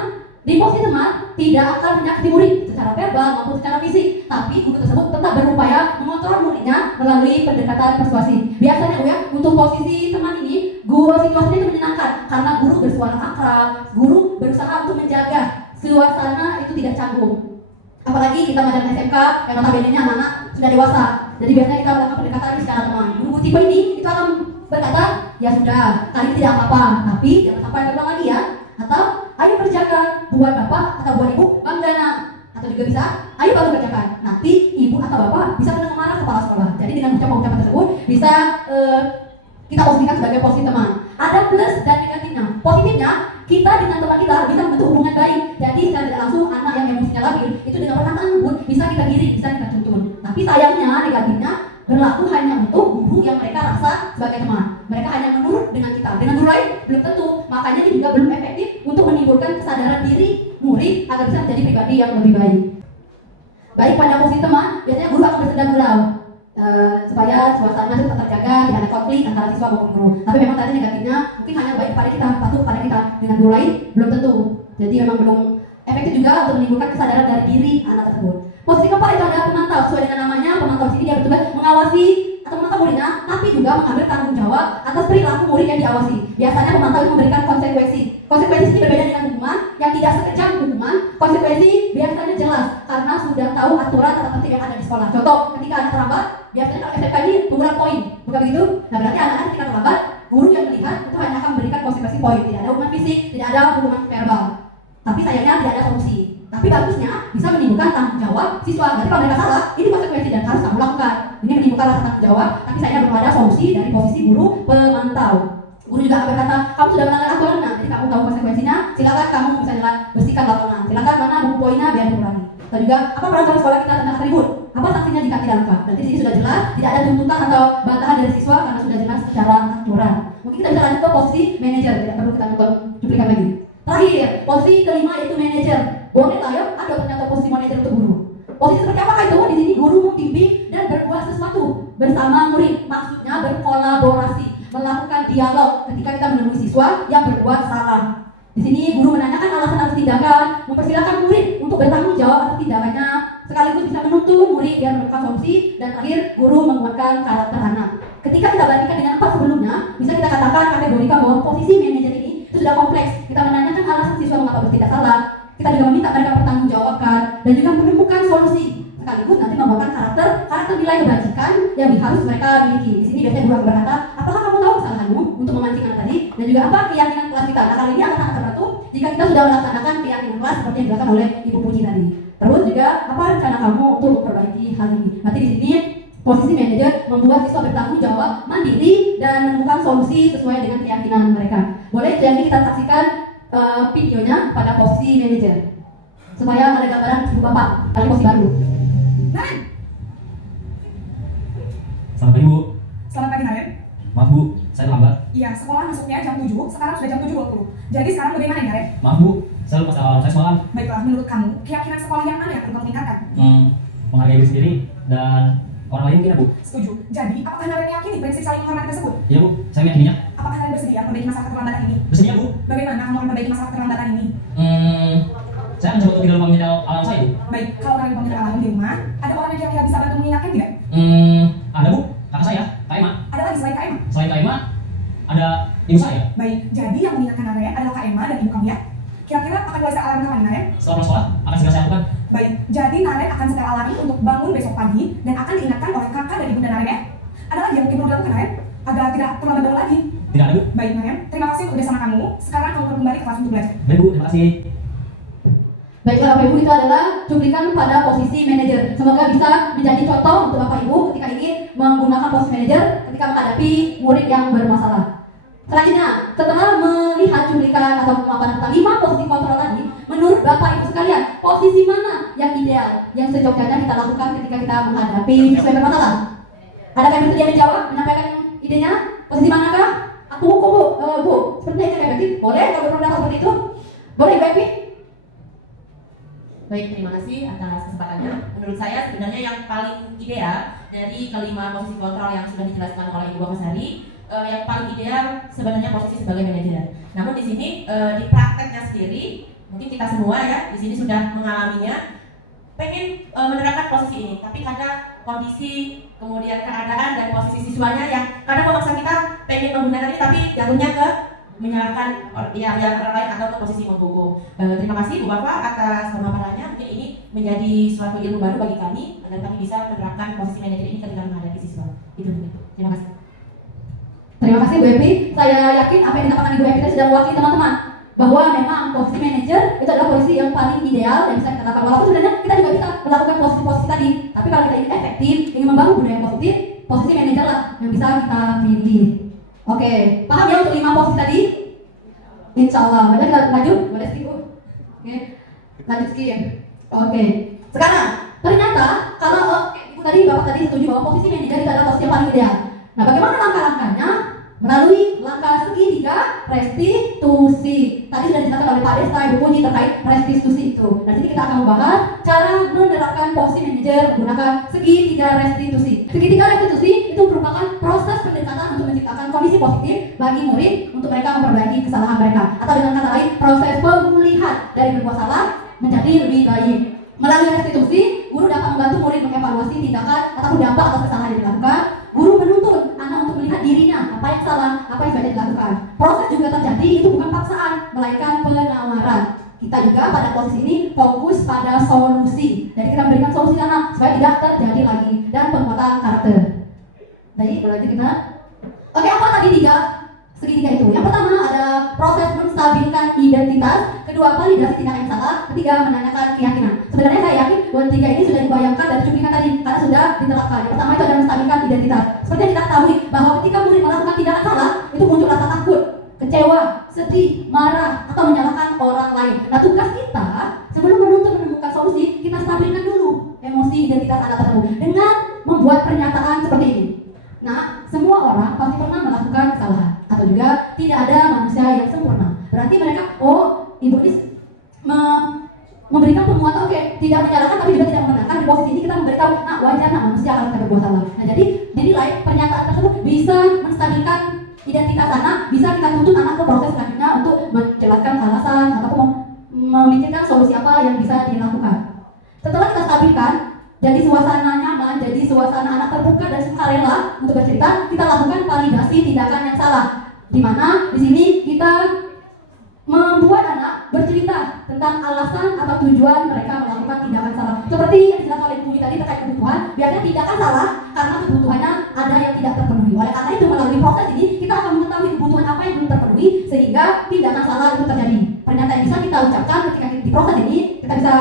Di posisi teman tidak akan menyakiti murid secara verbal maupun secara fisik, tapi guru tersebut tetap berupaya mengontrol muridnya melalui pendekatan persuasi. Biasanya Bu ya, untuk posisi teman ini, guru situasinya itu menyenangkan karena guru bersuara akrab, guru berusaha untuk menjaga suasana itu tidak canggung. Apalagi kita mengajar SMK yang notabene-nya anak-anak sudah dewasa. Jadi biasanya kita melakukan pendekatan secara teman. Guru tipe ini itu akan berkata, ya sudah, kali ini tidak apa-apa, tapi jangan sampai terulang lagi ya. Atau ayo kerjakan, buat bapak atau buat ibu bangga nak. Atau juga bisa, ayo baru kerjakan. Nanti ibu atau bapak bisa kena marah kepala sekolah. Jadi dengan ucapan-ucapan tersebut bisa kita posisikan sebagai posisi teman. Ada plus dan negatifnya. Positifnya, kita dengan teman kita bisa membentuk hubungan baik. Jadi secara tidak langsung anak yang emosinya labil itu dengan perkataan lembut bisa kita giring, bisa kita tuntun. Tapi sayangnya negatifnya berlaku hanya untuk guru yang mereka rasa sebagai teman. Mereka hanya menurut dengan kita. Dengan guru lain belum tentu. Makanya ini juga belum efektif untuk menimbulkan kesadaran diri murid agar bisa menjadi pribadi yang lebih baik. Baik pada posisi teman, biasanya guru akan bersenda gurau. Supaya suasana tetap terjaga, tidak ada konflik antara siswa maupun guru. Tapi memang tadi negatifnya mungkin hanya baik kepada kita, patuh kepada kita. Dengan guru lain belum tentu. Jadi memang belum efektif juga untuk menimbulkan kesadaran dari diri anak tersebut. Posisi keempat itu adalah pemantau. Sesuai dengan namanya, pemantau sini dia bertugas mengawasi atau memantau muridnya, tapi juga mengambil tanggung jawab atas perilaku murid yang diawasi. Biasanya pemantau itu memberikan konsekuensi. Konsekuensi ini berbeda dengan hukuman yang tidak sekejam hukuman. Konsekuensi biasanya jelas karena sudah tahu aturan atau tertib yang ada di sekolah. Contoh, ketika hukuman verbal. Tapi sayangnya tidak ada solusi. Tapi bagusnya bisa menimbulkan tanggung jawab siswa. Berarti kalau mereka salah, ini konsekuensi dan harus kamu lakukan. Ini menimbulkan rasa tanggung jawab. Tapi sayangnya belum ada solusi dari posisi guru pemantau. Guru juga akan berkata, kamu sudah melanggar aturan, nah, jadi kamu tahu konsekuensinya. Silakan kamu misalnya bersihkan lapangan. Silakan mana buku poinnya biar dikurangi. Atau juga apa peraturan sekolah kita tentang atribut? Apa sanksinya jika tidak lakukan? Dan di sini sudah jelas, tidak ada tuntutan atau bantahan dari siswa karena sudah jelas secara aturan. Mungkin kita bisa lanjut ke posisi manajer, tidak perlu kita nonton cuplikan lagi. Terakhir, posisi kelima yaitu manajer. Boleh lah ya, ada ternyata posisi manajer untuk guru. Posisi seperti apa itu? Di sini guru membimbing dan berbuat sesuatu bersama murid. Maksudnya berkolaborasi, melakukan dialog ketika kita menemui siswa yang berbuat salah. Di sini guru menanyakan alasan atas tindakan, mempersilahkan murid untuk bertanggung jawab atas tindakannya, sekaligus bisa menuntun murid biar menemukan solusi, dan terakhir guru menguatkan karakter anak. Ketika kita bandingkan dengan 4 sebelumnya, bisa kita katakan kategorikan bahwa posisi manajer ini itu sudah kompleks. Kita menanyakan alasan siswa mengapa bertindak salah, kita juga meminta mereka bertanggungjawabkan dan juga menemukan solusi, sekaligus nanti membangun karakter nilai kebajikan yang harus mereka miliki. Di sini biasanya guru akan berkata, apakah kamu tahu kesalahanmu untuk memancing anak tadi, dan juga apa keyakinan kelas kita. Nah, kali ini akan sangat terbantu jika kita sudah melaksanakan keyakinan kelas seperti yang dijelaskan oleh Ibu Puji tadi. Terus juga apa rencana kamu untuk memperbaiki hal ini. Nanti di sini posisi manajer membuat siswa bertanggung jawab, mandiri, dan menemukan solusi sesuai dengan keyakinan mereka. Boleh jadi kita saksikan videonya pada posisi manajer supaya ada gambaran ibu bapak pada posisi baru. Selamat pagi Bu. Selamat pagi Naren. Maaf Bu, saya lambat. Iya, sekolah masuknya jam 7, sekarang sudah jam 7.20. Jadi sekarang bagaimana ya Naren? Maaf Bu, saya lupa alarm saya semalam. Baiklah, menurut kamu, keyakinan sekolah yang mana yang perlu kamu tingkatkan? Menghargai diri sendiri dan orang lain tidak Bu. Setuju. Jadi, apakah Naren meyakini prinsip saling menghormati tersebut? Iya Bu, saya meyakininya. Apakah Naren bersedia memperbaiki masalah keterlambatan ini? Bersedia Bu. Bagaimana kamu akan memperbaiki masalah keterlambatan ini? Saya mencoba untuk tidak meminta alam saya Bu. Baik, kalau Naren pemilik alam di rumah, ada orang yang kira-kira bisa bantu mengingatkan tidak? Ada Bu, kakak saya, Kak Emma. Ada lagi selain Kak Emma? Selain Kak Emma, ada ibu saya. Baik, jadi yang mengingatkan Naren adalah Kak Emma dan ibu kamu ya? Kira-kira akan mulai saya alami kapan Naren? Setelah pulang sekolah, akan segera saya lakukan. Baik, jadi Naren akan setel alarm untuk bangun besok pagi dan akan diingatkan oleh kakak dan ibunda Naren ya? Ada lagi yang mungkin perlu dilakukan Naren? Agar tidak terlambat bangun lagi. Tidak ada Bu. Baik Naren, terima kasih untuk bersama kamu. Sekarang kamu perlu kembali ke kelas untuk belajar. Baik Bu, terima kasih. Baiklah Bapak Ibu, itu adalah cuplikan pada posisi manajer. Semoga bisa menjadi contoh untuk Bapak Ibu ketika ingin menggunakan posisi manajer ketika menghadapi murid yang bermasalah. Selanjutnya, setelah melihat cuplikan atau pemaparan tentang 5 posisi kontrol tadi, menurut Bapak Ibu sekalian, posisi mana yang ideal, yang seyogyanya kita lakukan ketika kita menghadapi siswa yang bermasalah? Adakah yang bersedia menjawab, menyampaikan idenya? Posisi manakah? Aku Bu, Bu, sepertinya itu Bapak Ibu. Boleh kalau berpendapat seperti itu? Boleh Bapak Ibu? Baik, terima kasih atas kesempatannya. Menurut saya sebenarnya yang paling ideal dari kelima posisi kontrol yang sudah dijelaskan oleh Ibu Bagasari, yang paling ideal sebenarnya posisi sebagai manajer. Namun di sini di prakteknya sendiri, mungkin kita semua ya di sini sudah mengalaminya, pengen menerapkan posisi ini, tapi ada kondisi, kemudian keadaan dan posisi siswanya yang kadang memaksa kita pengen menggunakan ini, tapi jatuhnya ke menyalahkan yang orang lain atau ke posisi membungkuk. Terima kasih Bu Bapak atas pemaparannya. Mungkin ini menjadi suatu ilmu baru bagi kami agar kami bisa menerapkan posisi manajer ini ketika menghadapi siswa. Itu mungkin. Terima kasih. Terima kasih Bu Epi. Saya yakin apa yang dikatakan Ibu Epi tadi sudah mewakili teman-teman bahwa memang posisi manajer itu adalah posisi yang paling ideal yang bisa kita lakukan. Walaupun sebenarnya kita juga bisa melakukan posisi-posisi tadi, tapi kalau kita ingin efektif, ingin membangun budaya yang positif, posisi manajer lah yang bisa kita pilih. Oke, paham ya untuk 5 posisi tadi? Insya Allah. Boleh kita lanjut? Boleh skip Bu? Oke, lanjut skip. Oke, sekarang ternyata kalau Ibu tadi, Bapak tadi setuju bahwa posisi manajer itu adalah posisi yang paling ideal. Nah, bagaimana langkah-langkahnya? Melalui langkah segitiga restitusi. Tadi sudah dijelaskan oleh Pak Desta, Ibu Puji terkait restitusi itu. Dan sini kita akan membahas cara menerapkan posisi manajer menggunakan segitiga restitusi. Segitiga restitusi itu merupakan proses pendekatan untuk menciptakan kondisi positif bagi murid untuk mereka memperbaiki kesalahan mereka. Atau dengan kata lain, proses pemulihan dari berbuat salah menjadi lebih baik. Melalui restitusi, guru dapat membantu murid mengevaluasi tindakan atau dampak atas kesalahan yang dilakukan. Guru menuntun anak untuk melihat dirinya, apa yang salah, apa yang sebaiknya dilakukan. Proses juga terjadi, itu bukan paksaan, melainkan penawaran. Kita juga pada posisi ini fokus pada solusi. Jadi kita memberikan solusi anak supaya tidak terjadi lagi, dan penguatan karakter. Jadi, mulai kita. Oke, apa tadi 3 segitiga itu. Yang pertama ada proses menstabilkan identitas, kedua validasi tindakan yang salah, ketiga menanyakan keyakinan. Sebenarnya saya yakin bahwa tiga ini sudah dibayangkan dari cuplikan tadi karena sudah diterapkan. Yang pertama itu adalah menstabilkan identitas. Seperti yang kita ketahui bahwa ketika murid melakukan tindakan salah itu muncul rasa takut, kecewa, sedih, marah, atau menyalahkan orang lain. Nah, tugas kita sebelum menemukan solusi, kita stabilkan dulu emosi identitas anak tersebut dengan membuat pernyataan seperti ini. Nah, semua orang pasti pernah melakukan kesalahan atau juga tidak ada manusia yang sempurna. Berarti mereka, oh, ibu ini memberikan penguatan, oke, tidak menyalahkan tapi juga tidak membenarkan. Di posisi ini kita memberitahu, nah wajar nah manusia akan berbuat salah. Nah, jadi dinilai pernyataan tersebut bisa menstabilkan identitas anak, bisa kita tuntut anak ke proses selanjutnya untuk menjelaskan alasan ataupun memikirkan solusi apa yang bisa dilakukan. Setelah kita stabilkan, jadi suasana nyaman, jadi suasana anak terbuka dan sukarela untuk bercerita, kita lakukan validasi tindakan yang salah. Di mana di sini kita membuat anak bercerita tentang alasan atau tujuan mereka melakukan tindakan salah. Seperti yang dijelaskan oleh Ibu tadi terkait kebutuhan, biasanya tindakan salah karena kebutuhannya ada yang tidak terpenuhi. Oleh karena itu melalui proses ini kita akan mengetahui kebutuhan apa yang belum terpenuhi sehingga tindakan salah itu terjadi. Pernyataan yang bisa kita ucapkan ketika di proses ini kita bisa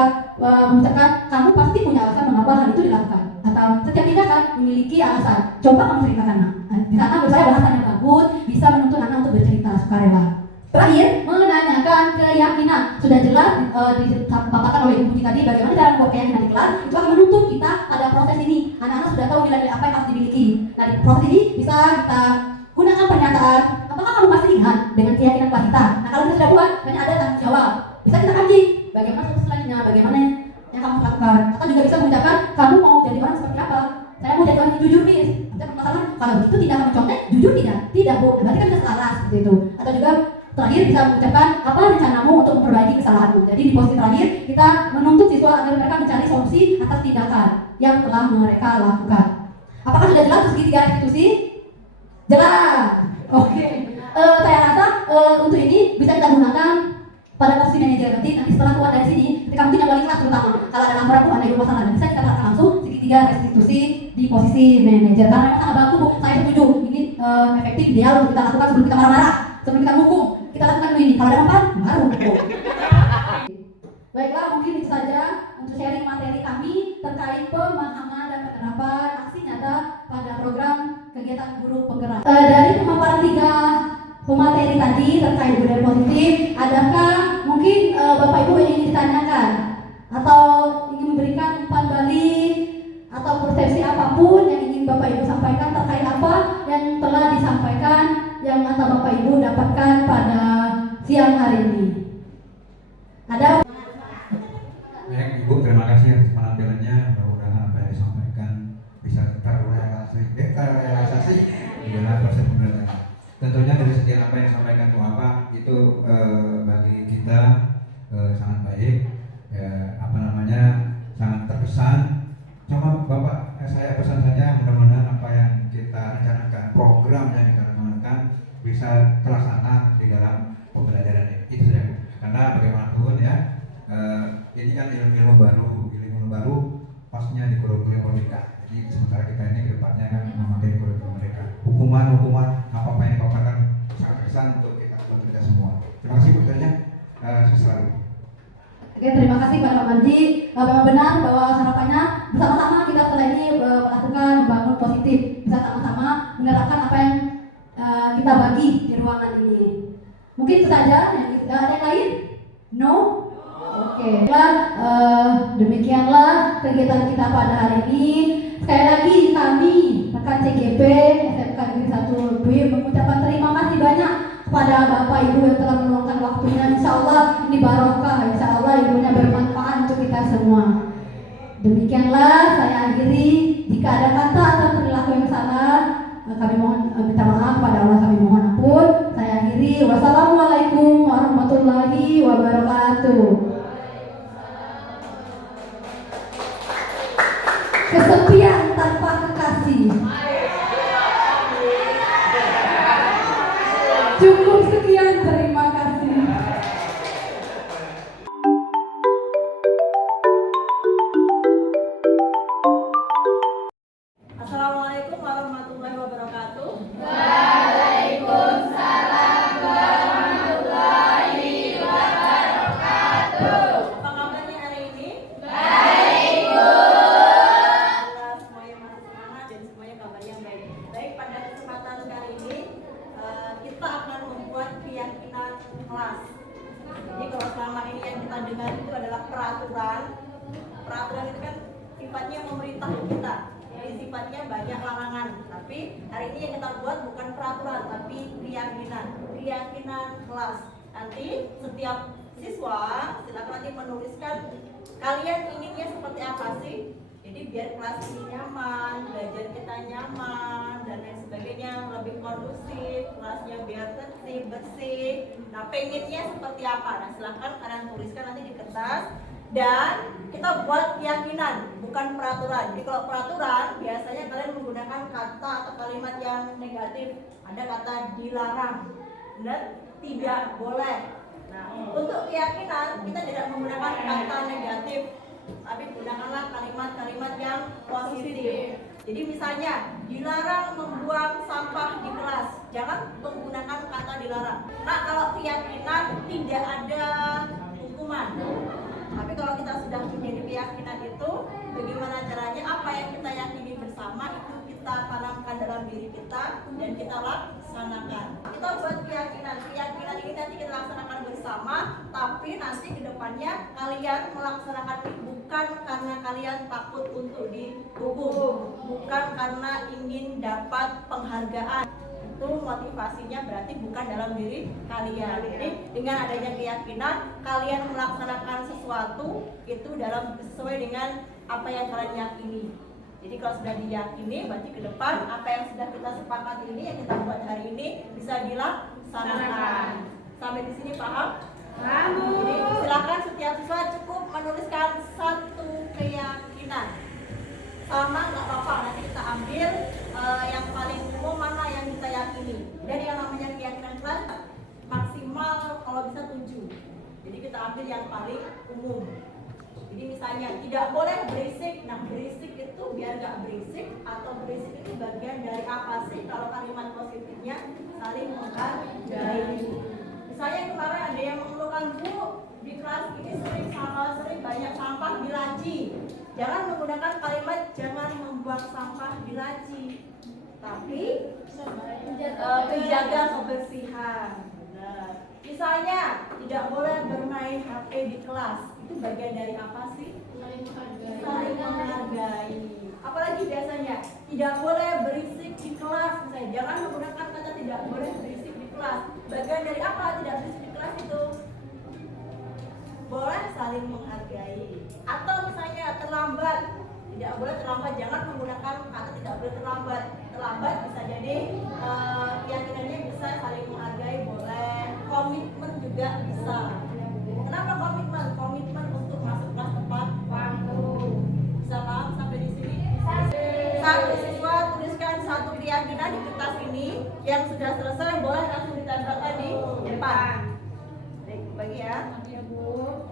mengucapkan kamu pasti punya alasan mengapa hal itu dilakukan atau setiap tindakan memiliki alasan. Coba kamu ceritakan nak. Di sana menurut saya bahasanya bagus, bisa menuntut anak untuk bercerita sukarela. Terakhir, menanyakan keyakinan. Sudah jelas dipaparkan oleh Ibu tadi bagaimana cara membuat keyakinan di kelas. Itu akan menuntut kita pada proses ini. Anak-anak sudah tahu nilai-nilai apa yang harus dimiliki. Nah, di proses ini bisa kita gunakan pernyataan, apakah kamu masih ingat dengan keyakinan kelas kita? Nah, kalau kita sudah buat, banyak ada tanggung jawab. Bisa kita kaji, bagaimana selanjutnya, bagaimana yang kamu lakukan. Atau juga bisa mengucapkan, kamu mau jadi orang seperti apa? Saya mau jadi orang yang jujur, Miss. Ada permasalahan, kalau begitu tidak mencontek, jujur tidak? Tidak, Bu. Berarti kan bisa salah seperti itu. Atau juga terakhir bisa mengucapkan apa rencanamu untuk memperbaiki kesalahanmu. Jadi di posisi terakhir kita menuntut siswa agar mereka mencari solusi atas tindakan yang telah mereka lakukan. Apakah sudah jelas segitiga restitusi? Jelas. Oke. Saya rasa untuk ini bisa kita gunakan pada posisi manajer nanti setelah keluar dari sini ketika mungkin yang wali kelas terutama kalau ada laporan ada yang masalah bisa kita terapkan langsung segitiga restitusi di posisi manajer karena memang sangat bagus Bu. Saya setuju ini efektif ideal untuk kita lakukan sebelum kita marah-marah, sebelum kita hukum kita lakukan dulu ini. Kalau ada mempan baru hukum. Baiklah, mungkin itu saja untuk sharing materi kami terkait pemahaman dan penerapan aksi nyata pada program kegiatan guru penggerak. Dari pemaparan 3 pemateri tadi terkait budaya positif, adakah mungkin Bapak Ibu yang ingin ditanyakan atau ingin memberikan umpan balik atau persepsi apapun yang ingin Bapak Ibu sampaikan terkait apa yang telah disampaikan yang Bapak Ibu dapatkan pada siang hari ini? Ada? Baik, Ibu, terima kasih atas penampilannya. Mudah-mudahan apa yang disampaikan bisa terrealisasi di dalam proses pembelajaran. Tentunya dari sekian apa yang disampaikan Bu Apa itu bagi kita sangat baik, sangat terkesan. Cuma Bapak, saya pesan saja mudah-mudahan apa yang kita rencanakan, program yang kita rencanakan bisa terlaksana di dalam pembelajaran ini. Itu saja Bu. Karena bagaimanapun ya, ini kan ilmu baru pastinya di kurikulum merdeka. Jadi sementara kita ini kedepannya kan memakai kurikulum merdeka. Hukuman apa yang dipaparkan sangat kesan untuk kita semua. Terima kasih Bu. Selalu. Oke, terima kasih Pak Marji. Memang benar bahwa harapannya bersama-sama kita setelah ini melakukan membangun positif, bisa sama-sama menerapkan apa yang kita bagi di ruangan ini. Mungkin itu saja. Ada yang lain? No? Oke. Demikianlah kegiatan kita pada hari ini. Sekali lagi kami rekan CGP SMK Negeri 1 Lebui mengucapkan terima kasih banyak kepada Bapak Ibu yang telah meluangkan waktunya. Insya Allah ini barokah, insya Allah ilmunya bermanfaat untuk kita semua. Demikianlah saya akhiri. Jika ada kata atau perilaku yang salah, kami mohon minta maaf pada Allah, kami mohon ampun. Saya akhiri. Wassalamualaikum warahmatullahi wabarakatuh. Kesepian tanpa kekasih. Cukup sekian, terima kasih. Assalamualaikum warahmatullahi wabarakatuh. Waalaikumsalam. Apa kabarnya hari ini? Baik, Bu. Semuanya masih semangat dan semuanya kabarnya baik. Baik, pada kesempatan kali ini kita akan membuat keyakinan kelas. Jadi kalau selama ini yang kita dengar itu adalah peraturan. Peraturan itu kan sifatnya memerintah kita. Jadi sifatnya banyak larangan. Tapi hari ini yang kita buat bukan peraturan, tapi keyakinan kelas. Nanti setiap siswa silakan nanti menuliskan kalian inginnya seperti apa sih. Jadi biar kelas ini nyaman, belajar kita nyaman dan lain sebagainya, lebih kondusif, kelasnya biar tertib, bersih. Nah, pengennya seperti apa? Nah, silakan kalian tuliskan nanti di kertas. Dan kita buat keyakinan, bukan peraturan. Jadi kalau peraturan biasanya kalian menggunakan kata atau kalimat yang negatif. Ada kata dilarang dan tidak boleh. Nah, untuk keyakinan kita tidak menggunakan kata negatif, tapi gunakanlah kalimat-kalimat yang positif. Jadi misalnya dilarang membuang sampah di kelas, jangan menggunakan kata dilarang. Nah, kalau keyakinan tidak ada hukuman. Tapi kalau kita sudah menjadi keyakinan itu, bagaimana caranya? Apa yang kita yakini bersama itu kita tanamkan dalam diri kita dan kita laksanakan. Kita buat keyakinan ini nanti kita laksanakan bersama, tapi nanti ke depannya kalian melaksanakan ini bukan karena kalian takut untuk dihukum, bukan karena ingin dapat penghargaan. Itu motivasinya berarti bukan dalam diri kalian. Jadi dengan adanya keyakinan kalian melaksanakan sesuatu itu sesuai dengan apa yang kalian yakini. Jadi kalau sudah diyakini berarti ke depan apa yang sudah kita sepakati ini yang kita buat hari ini bisa dilaksanakan. Sampai di sini paham? Paham. Jadi silakan setiap siswa cukup menuliskan satu keyakinan. Sama nggak apa-apa, nanti kita ambil yang paling umum mana yang kita yakini. Dan yang namanya keyakinan kelas maksimal kalau bisa 7. Jadi kita ambil yang paling umum. Jadi misalnya tidak boleh berisik. Nah, berisik itu biar nggak berisik atau berisik itu bagian dari apa sih? Kalau kalimat positifnya saling menghargai. Misalnya kemarin ada yang mengeluhkan, Bu, di kelas ini sering banyak sampah di laci. Jangan menggunakan kalimat jangan membuang sampah di laci, tapi menjaga kebersihan. Benar. Misalnya tidak boleh bermain HP di kelas. Itu bagian dari apa sih? Saling menghargai. Apalagi biasanya tidak boleh berisik di kelas. Misalnya jangan menggunakan kata tidak boleh berisik di kelas. Bagian dari apa tidak berisik di kelas itu? Boleh saling menghargai. Atau misalnya terlambat, tidak boleh terlambat, jangan menggunakan kata tidak boleh terlambat. Terlambat bisa jadi keyakinannya bisa saling menghargai, boleh. Komitmen juga bisa. Kenapa komitmen? Komitmen untuk masuk kelas tepat waktu. Bisa paham sampai di sini? Satu siswa tuliskan satu keyakinan di kertas ini. Yang sudah selesai boleh langsung ditempelkan di depan. Baik, bagi ya. Ya, Bu.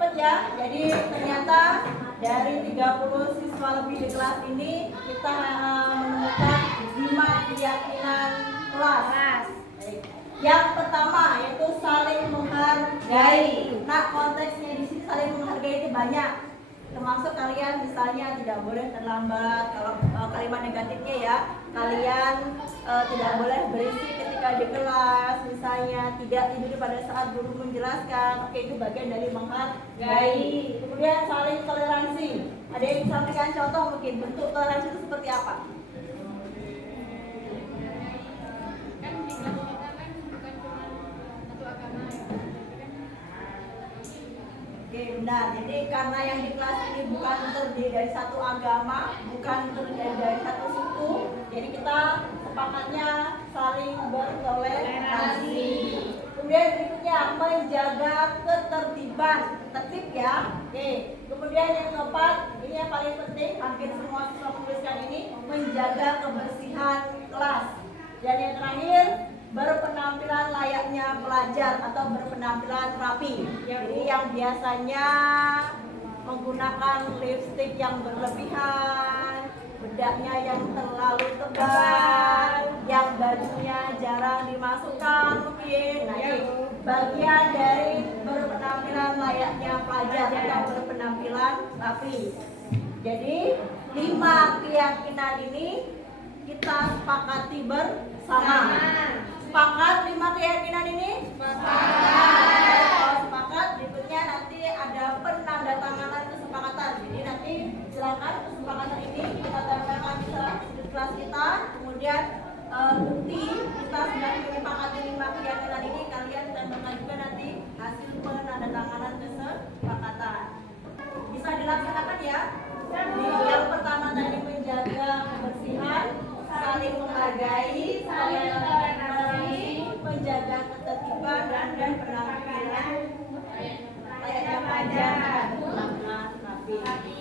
cepet ya. Jadi ternyata dari 30 siswa lebih di kelas ini kita menemukan 5 keyakinan kelas. Yang pertama yaitu saling menghargai. Nah, konteksnya di sini saling menghargai itu banyak. Termasuk kalian misalnya tidak boleh terlambat. Kalau kalimat negatifnya ya, kalian tidak boleh berisik ketika di kelas, misalnya tidak tidur pada saat guru menjelaskan. Oke, itu bagian dari menghargai. Kemudian saling toleransi. Ada yang sampaikan contoh mungkin bentuk toleransi itu seperti apa? Oke, benar. Jadi karena yang di kelas ini bukan terdiri dari satu agama, bukan terdiri dari satu suku, jadi kita sepakatnya saling bertoleransi. Kemudian berikutnya menjaga ketertiban, tertib ya. Oke. Kemudian yang keempat, ini yang paling penting, hampir semua siswa menuliskan ini, menjaga kebersihan kelas. Dan yang terakhir, berpenampilan layaknya pelajar atau berpenampilan rapi. Jadi yang biasanya menggunakan lipstik yang berlebihan, bedaknya yang terlalu tebal, yang bajunya jarang dimasukkan mungkin. Nah, ini bagian dari berpenampilan layaknya pelajar atau berpenampilan rapi. Jadi 5 keyakinan ini kita sepakati bersama. Sepakat 5 keyakinan ini? Sepakat. Kalau sepakat, berikutnya nanti ada penandatanganan kesepakatan. Jadi nanti silakan kesepakatan ini kita tempelkan di sudut kelas kita. Kemudian bukti kita sudah menyepakati 5 keyakinan ini, kalian tempelkan juga nanti hasil penandatanganan kesepakatan. Bisa dilaksanakan ya. Jadi yang pertama tadi menjaga kebersihan, saling menghargai, saling toleransi, menjaga ketertiban dan penampilan layaknya pelajar dan penampilan rapi.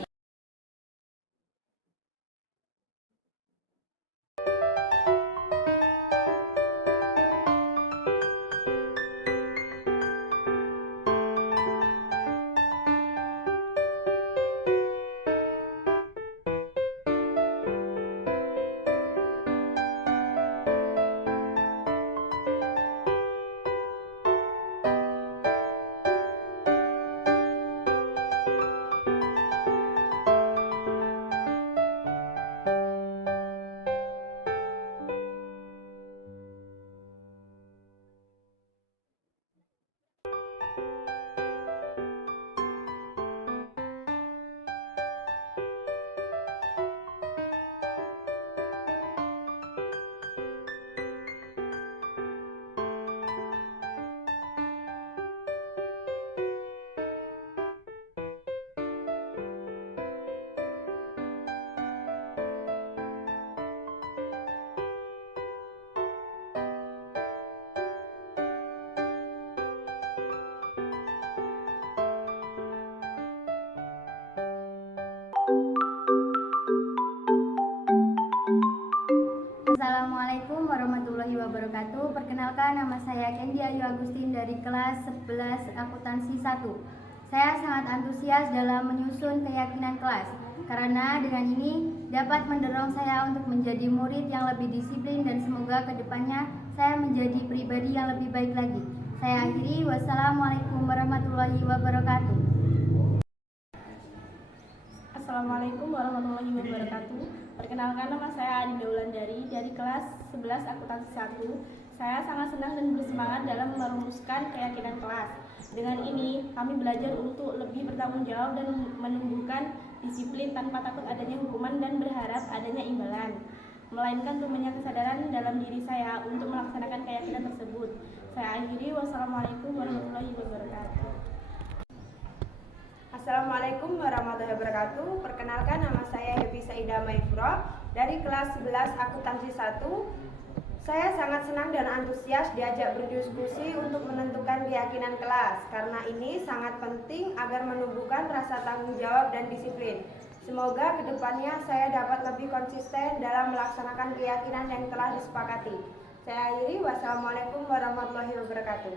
Assalamualaikum warahmatullahi wabarakatuh. Perkenalkan, nama saya Kendi Ayu Agustin dari kelas 11 akuntansi 1. Saya sangat antusias dalam menyusun keyakinan kelas karena dengan ini dapat mendorong saya untuk menjadi murid yang lebih disiplin dan semoga kedepannya saya menjadi pribadi yang lebih baik lagi. Saya akhiri, wassalamualaikum warahmatullahi wabarakatuh. Assalamualaikum warahmatullahi wabarakatuh. Perkenalkan, nama saya Adinda Wulandari dari kelas 11 akuntansi 1. Saya sangat senang dan bersemangat dalam merumuskan keyakinan kelas. Dengan ini, kami belajar untuk lebih bertanggung jawab dan menumbuhkan disiplin tanpa takut adanya hukuman dan berharap adanya imbalan, melainkan tumbuhnya kesadaran dalam diri saya untuk melaksanakan keyakinan tersebut. Saya akhiri, wassalamualaikum warahmatullahi wabarakatuh. Assalamualaikum warahmatullahi wabarakatuh. Perkenalkan, nama saya Happy Saida Maifura dari kelas 11 akuntansi 1. Saya sangat senang dan antusias diajak berdiskusi untuk menentukan keyakinan kelas karena ini sangat penting agar menumbuhkan rasa tanggung jawab dan disiplin. Semoga kedepannya saya dapat lebih konsisten dalam melaksanakan keyakinan yang telah disepakati. Saya akhiri, wassalamualaikum warahmatullahi wabarakatuh.